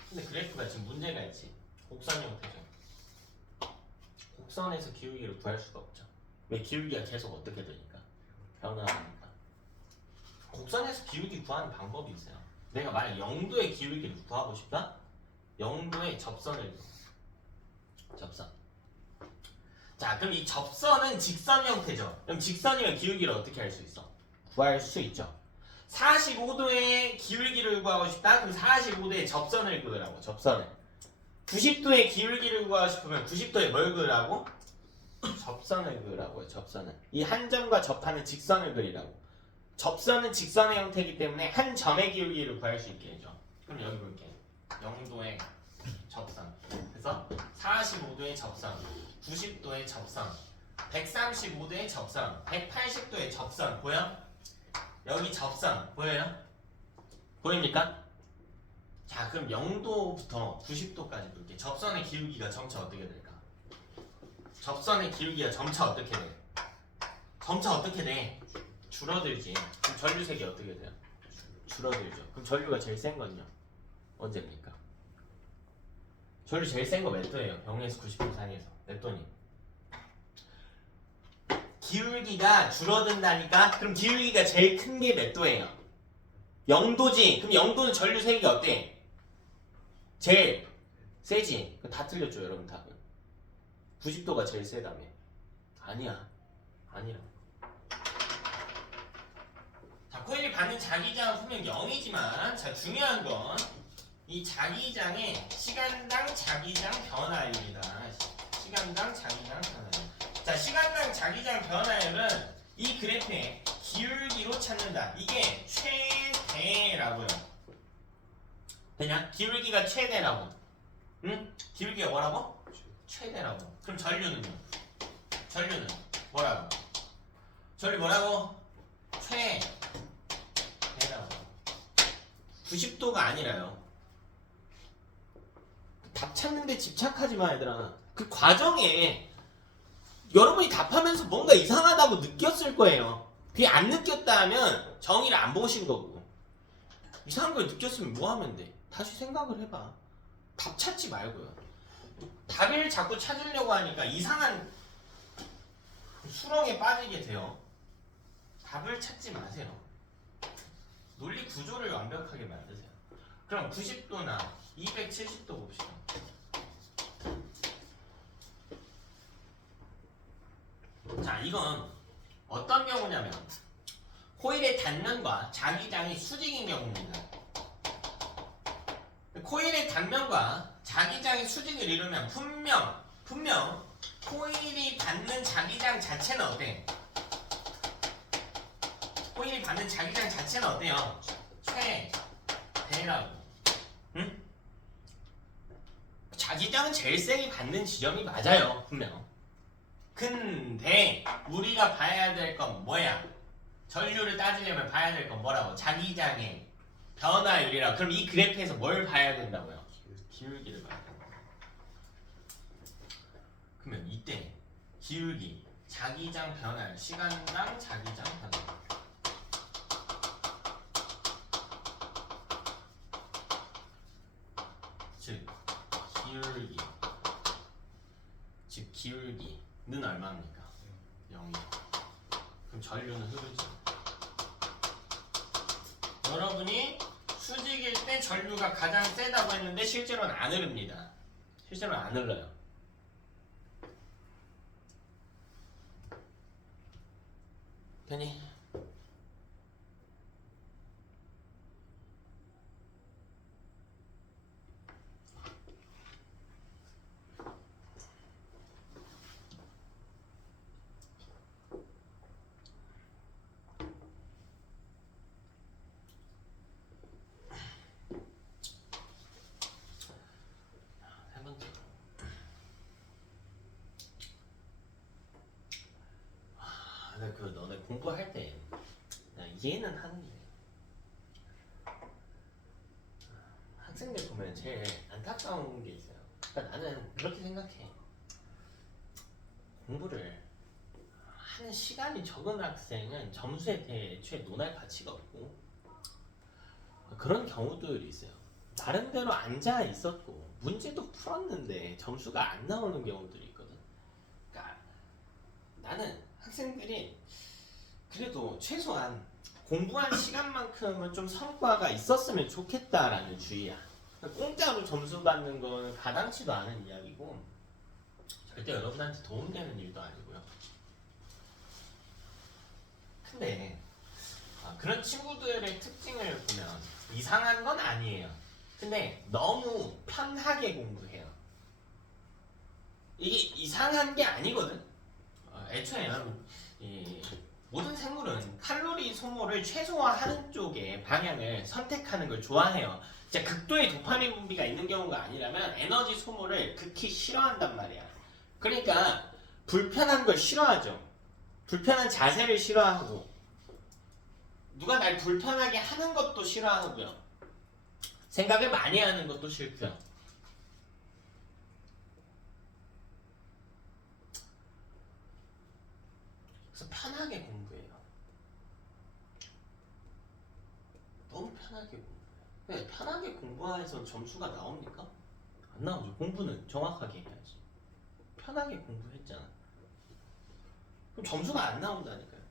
근데 그래프가 지금 문제가 있지. 곡선 형태죠. 곡선에서 기울기를 구할 수가 없죠. 왜? 기울기가 계속 어떻게 되니까? 변화하니까. 곡선에서 기울기 구하는 방법이 있어요. 내가 만약 0도의 기울기를 구하고 싶다? 0도의 접선을 그어. 접선. 자, 그럼 이 접선은 직선 형태죠. 그럼 직선이면 기울기를 어떻게 할 수 있어? 구할 수 있죠. 45도의 기울기를 구하고 싶다? 그럼 45도의 접선을 그으라고. 접선을. 90도의 기울기를 구하고 싶으면 90도에 뭘 그으라고? 접선을 그으라고요. 접선을. 이 한 점과 접하는 직선을 그리라고. 접선은 직선의 형태이기 때문에 한 점의 기울기를 구할 수 있게 해줘. 그럼 여기 볼게. 0도의 접선. 그래서 45도의 접선, 90도의 접선, 135도의 접선, 180도의 접선. 보여? 여기 접선 보여요? 보입니까? 자, 그럼 0도부터 90도까지 볼게. 접선의 기울기가 점차 어떻게 될까? 접선의 기울기가 점차 어떻게 돼? 점차 어떻게 돼? 줄어들지. 그럼 전류색이 어떻게 돼요? 줄어들죠. 그럼 전류가 제일 센 건요? 언제입니까? 전류 제일 센 거 몇 도예요? 0에서 90도 사이에서. 몇 도니? 기울기가 줄어든다니까? 그럼 기울기가 제일 큰 게 몇 도예요? 0도지. 그럼 0도는 전류 세기가 어때? 제일 세지. 그럼 다 틀렸죠, 여러분 답은. 90도가 제일 세다며. 아니야. 아니라. 자, 코일이 받는 자기장 분명 0이지만 자, 중요한 건 이 자기장의 시간당 자기장 변화율이다. 시간당 자기장 변화율. 자, 시간당 자기장 변화율은 이 그래프의 기울기로 찾는다. 이게 최대라고요. 되냐? 기울기가 최대라고. 응? 기울기가 뭐라고? 최대라고. 그럼 전류는요? 전류는 뭐라고? 전류 뭐라고? 최대라고. 90도가 아니라요. 답 찾는데 집착하지 마, 얘들아. 그 과정에 여러분이 답하면서 뭔가 이상하다고 느꼈을 거예요. 그게 안 느꼈다 하면 정의를 안 보신 거고. 이상한 걸 느꼈으면 뭐 하면 돼? 다시 생각을 해봐. 답 찾지 말고요. 답을 자꾸 찾으려고 하니까 이상한 수렁에 빠지게 돼요. 답을 찾지 마세요. 논리 구조를 완벽하게 만드세요. 그럼 90도나 270도 봅시다. 자, 이건 어떤 경우냐면 코일의 단면과 자기장이 수직인 경우입니다. 코일의 단면과 자기장이 수직을 이루면 분명 코일이 받는 자기장 자체는 어때? 코일이 받는 자기장 자체는 어때요? 최대라고. 응? 자기장은 제일 세게 받는 지점이 맞아요, 분명. 근데 우리가 봐야 될 건 뭐야? 전류를 따지려면 봐야 될 건 뭐라고? 자기장의 변화율이라. 그럼 이 그래프에서 뭘 봐야 된다고요? 기울기를 봐야 된다고. 그러면 이때 기울기, 자기장 변화율, 시간당 자기장 변화율. 즉 기울기, 즉 기울기는 얼마입니까? 0이죠. 그럼 전류는 흐르죠. 여러분이 수직일 때 전류가 가장 세다고 했는데 실제로는 안 흐릅니다. 실제로는 안 흘러요. 되니? 그 너네 공부할 때 이해는 하는데 학생들 보면 제일 안타까운 게 있어요. 그러니까 나는 그렇게 생각해. 공부를 하는 시간이 적은 학생은 점수에 대해 애초에 논할 가치가 없고 그런 경우들이 있어요. 나름대로 앉아 있었고 문제도 풀었는데 점수가 안 나오는 경우들이 있거든. 그러니까 나는 학생들이 그래도 최소한 공부한 시간만큼은 좀 성과가 있었으면 좋겠다라는 주의야. 공짜로 점수 받는 건 가당치도 않은 이야기고 절대 여러분한테 도움되는 일도 아니고요. 근데 그런 친구들의 특징을 보면 이상한 건 아니에요. 근데 너무 편하게 공부해요. 이게 이상한 게 아니거든. 애초에는 이 모든 생물은 칼로리 소모를 최소화하는 쪽에 방향을 선택하는 걸 좋아해요. 진짜 극도의 도파민 분비가 있는 경우가 아니라면 에너지 소모를 극히 싫어한단 말이야. 그러니까 불편한 걸 싫어하죠. 불편한 자세를 싫어하고 누가 날 불편하게 하는 것도 싫어하고요. 생각을 많이 하는 것도 싫고요. 그래서 편하게 공부해요. 너무 편하게 공부해요. 근데 편하게 공부해서 점수가 나옵니까? 안 나오죠. 공부는 정확하게 해야지. 편하게 공부했잖아. 그럼 점수가 안 나온다니까요.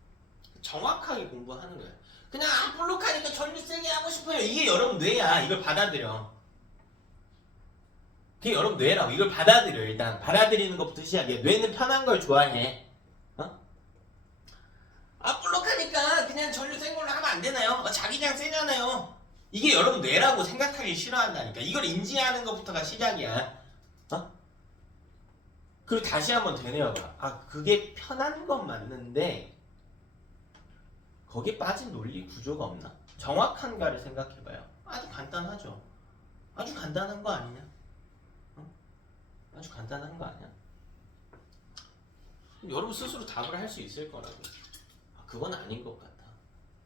정확하게 공부하는 거예요. 그냥 볼록하니까 전류 세게 하고 싶어요. 이게 여러분 뇌야. 이걸 받아들여. 그게 여러분 뇌라고. 이걸 받아들여. 일단 받아들이는 것부터 시작해. 뇌는 편한 걸 좋아해. 볼록하니까 그냥 전류 센 걸로 하면 안 되나요? 자기장 세잖아요. 이게 여러분 뇌라고 생각하기 싫어한다니까. 이걸 인지하는 것부터가 시작이야. 그리고 다시 한번 되뇌어봐. 그게 편한 건 맞는데 거기에 빠진 논리 구조가 없나? 정확한가를 생각해봐요. 아주 간단하죠. 아주 간단한 거 아니냐? 아주 간단한 거 아니야? 여러분 스스로 답을 할 수 있을 거라고. 그건 아닌 것 같아.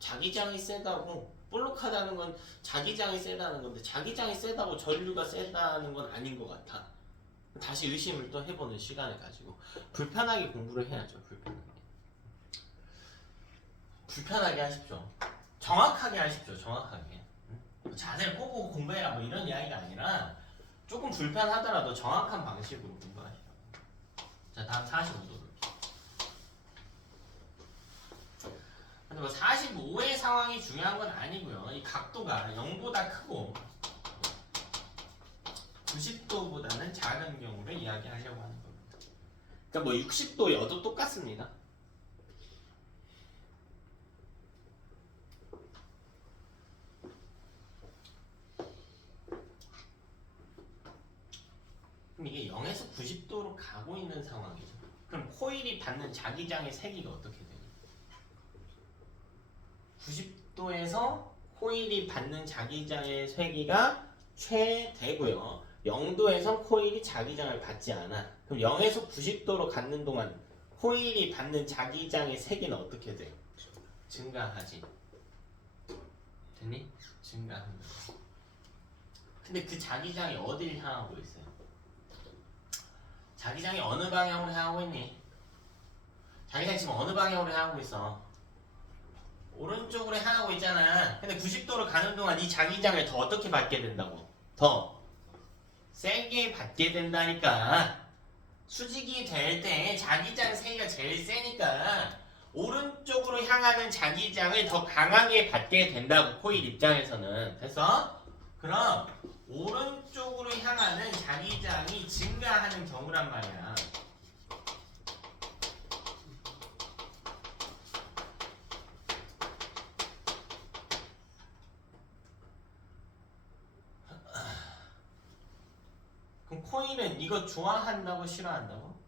자기장이 세다고 볼록하다는 건 자기장이 세다는 건데 자기장이 세다고 전류가 세다는 건 아닌 것 같아. 다시 의심을 또 해보는 시간을 가지고 불편하게 공부를 해야죠. 불편하게 하십시오. 정확하게 하십시오. 정확하게. 자세를 꼬고 공부해라 뭐 이런 이야기가 아니라 조금 불편하더라도 정확한 방식으로 공부하시라고. 자, 다음 45도. 근데 뭐 45의 상황이 중요한 건 아니고요. 이 각도가 0보다 크고 90도보다는 작은 경우를 이야기하려고 하는 겁니다. 그러니까 뭐 60도여도 똑같습니다. 그럼 이게 0에서 90도로 가고 있는 상황이죠. 그럼 코일이 받는 자기장의 세기가 어떻게 돼요? 90도에서 코일이 받는 자기장의 세기가 최대고요. 0도에서 코일이 자기장을 받지 않아. 그럼 0에서 90도로 갖는 동안 코일이 받는 자기장의 세기는 어떻게 돼? 증가하지. 됐니? 증가합니다. 근데 그 자기장이 어디를 향하고 있어요? 자기장이 어느 방향으로 향하고 있니? 자기장이 지금 어느 방향으로 향하고 있어? 오른쪽으로 향하고 있잖아. 근데 90도로 가는 동안 이 자기장을 더 어떻게 받게 된다고? 더 세게 받게 된다니까. 수직이 될 때 자기장 세기가 제일 세니까 오른쪽으로 향하는 자기장을 더 강하게 받게 된다고. 코일 입장에서는. 됐어? 그럼 오른쪽으로 향하는 자기장이 증가하는 경우란 말이야. 그럼 코일은 이거 좋아한다고 싫어한다고?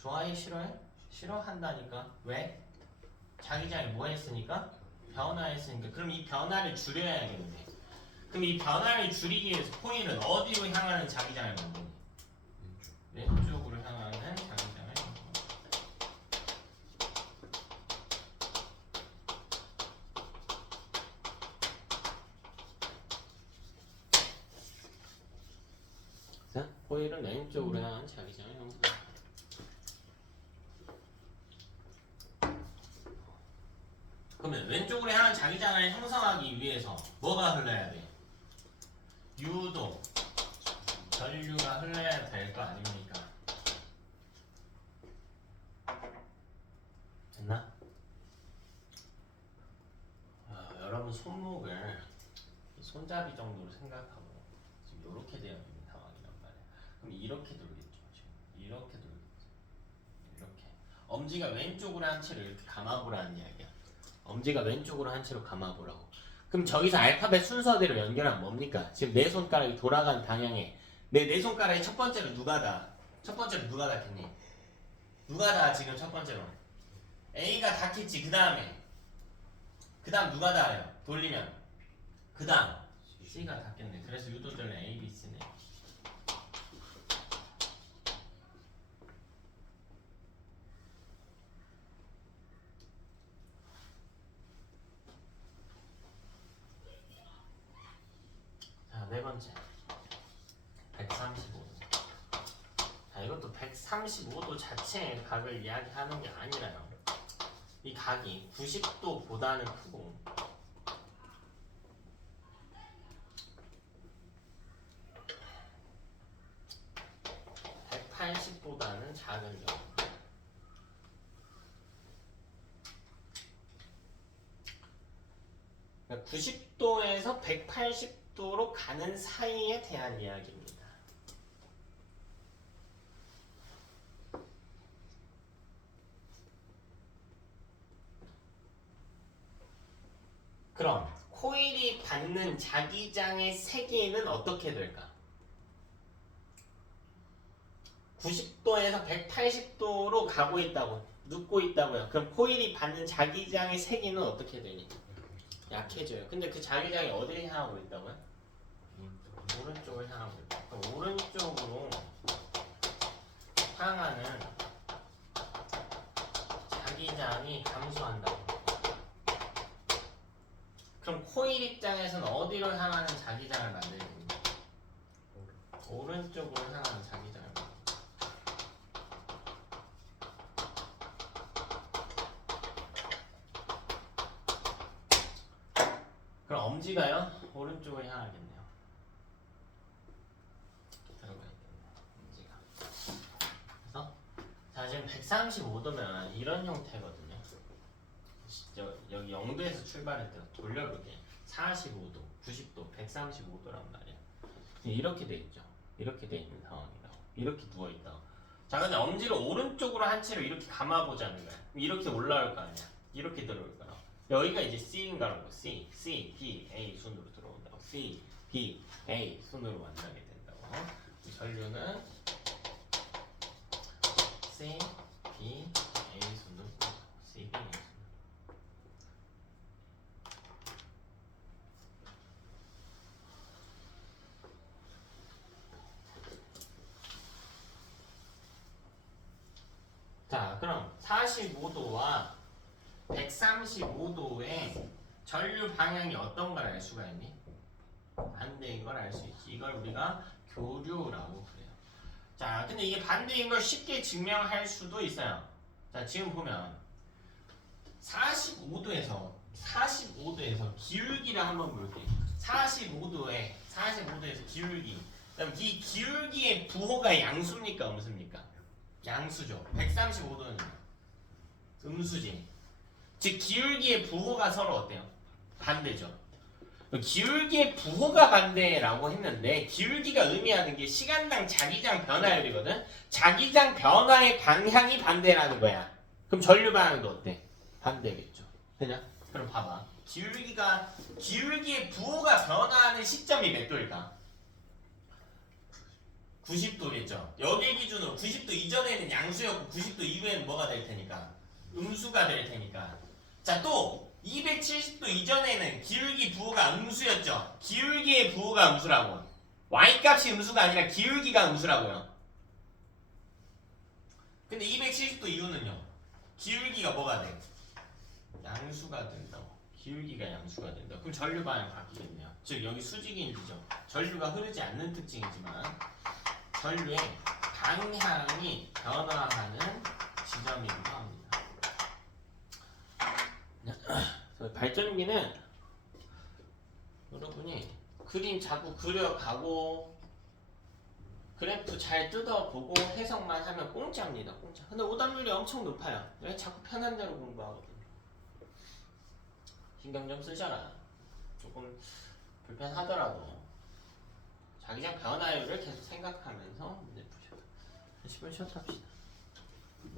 좋아해 싫어해? 싫어한다니까. 왜? 자기장이 뭐 했으니까? 변화했으니까. 그럼 이 변화를 줄여야겠네. 그럼 이 변화를 줄이기 위해서 코일은 어디로 향하는 자기장을 만드니? 왼쪽으로 향하는 자기장을 만듭니다. 코일은 왼쪽으로 향한 자기장을 형성한다. 그러면 왼쪽으로 향한 자기장을 형성하기 위해서 뭐가 흘러야 돼? 유도, 전류가 흘러야 될 거 아닙니까? 됐나? 여러분 손목을 손잡이 정도로 생각하고 지금 이렇게 되어 있는 상황이란 말이야. 그럼 이렇게 돌겠죠. 지금 이렇게 돌겠죠. 이렇게 엄지가 왼쪽으로 한 채로 이렇게 감아보라는 이야기야. 엄지가 왼쪽으로 한 채로 감아보라고. 그럼 저기서 알파벳 순서대로 연결하면 뭡니까? 지금 내 손가락이 돌아가는 방향에 내 손가락이 첫 번째로 누가 닿아? 첫 번째로 누가 닿겠니? 누가 닿아 지금 첫 번째로? A가 닿겠지. 그 다음 누가 닿아요? 돌리면 그 다음 C가 닿겠네. 그래서 유도절은 A, B, C네. 자, 네 번째 135도. 자, 이것도 135도 자체의 각을 이야기하는 게 아니라요. 이 각이 90도보다는 크고 180보다는 작은 경우. 그러니까 90도에서 180도로 가는 사이에 대한 이야기입니다. 그럼 코일이 받는 자기장의 세기는 어떻게 될까? 90도에서 180도로 가고 있다고, 눕고 있다고요. 그럼 코일이 받는 자기장의 세기는 어떻게 되니? 약해져요. 근데 그 자기장이 어디를 향하고 있다고요? 오른쪽을 향하고 있다. 그럼 오른쪽으로 향하는 자기장이 감소한다고. 그럼 코일 입장에서는 어디로 향하는 자기장을 만들게 됩니까? 오른쪽으로 향하는 자기장을 만들게. 그럼 엄지가요? 오른쪽을 향하겠네요. 들어가 있겠네요. 엄지가. 그래서 자, 지금 135도면 이런 형태거든요. 여기 0도에서 출발했다가 돌려볼게. 45도, 90도, 135도란 말이야. 이렇게 돼 있죠. 이렇게 돼 있는 상황이라고. 이렇게 누워 있다고. 자, 근데 엄지를 오른쪽으로 한 채로 이렇게 감아보자는 거야. 이렇게 올라올 거 아니야. 이렇게 들어올 거라고. 여기가 이제 C인가라고. C, B, A 순으로 들어온다고. C, B, A 순으로 만나게 된다고. 이 전류는 C, B, A 순으로 C, B, A 순. 자, 그럼 45도와 135도의 전류 방향이 어떤 걸 알 수가 있니? 반대인 걸 알 수 있지. 이걸 우리가 교류라고 그래요. 자, 근데 이게 반대인 걸 쉽게 증명할 수도 있어요. 자, 지금 보면 45도에서 기울기를 한번 볼게요. 45도에서 기울기. 그럼 이 기울기의 부호가 양수입니까? 음수입니까? 양수죠. 135도는 음수지. 즉 기울기의 부호가 서로 어때요? 반대죠. 기울기의 부호가 반대라고 했는데 기울기가 의미하는 게 시간당 자기장 변화율이거든. 자기장 변화의 방향이 반대라는 거야. 그럼 전류 방향도 어때? 반대겠죠. 되냐? 그럼 봐봐. 기울기의 부호가 변화하는 시점이 몇 도일까? 90도겠죠. 여기 기준으로 90도 이전에는 양수였고 90도 이후에는 뭐가 될 테니까? 음수가 될 테니까. 자, 또 270도 이전에는 기울기 부호가 음수였죠. 기울기의 부호가 음수라고. Y값이 음수가 아니라 기울기가 음수라고요. 근데 270도 이후는요. 기울기가 뭐가 돼? 양수가 된다고. 기울기가 양수가 된다. 그럼 전류 방향 바뀌겠네요. 즉 여기 수직인지죠. 전류가 흐르지 않는 특징이지만 전류의 방향이 변화하는 지점이기도 합니다. 그래서 발전기는 여러분이 그림 자꾸 그려가고 그래프 잘 뜯어보고 해석만 하면 공짜입니다. 공짜. 근데 오답률이 엄청 높아요. 왜 자꾸 편한 대로 공부하거든요. 신경 좀 쓰셔라. 조금 불편하더라도 자기장 변화율을 계속 생각하면서 문제 푸셔라. 10분 쉬었다 합시다.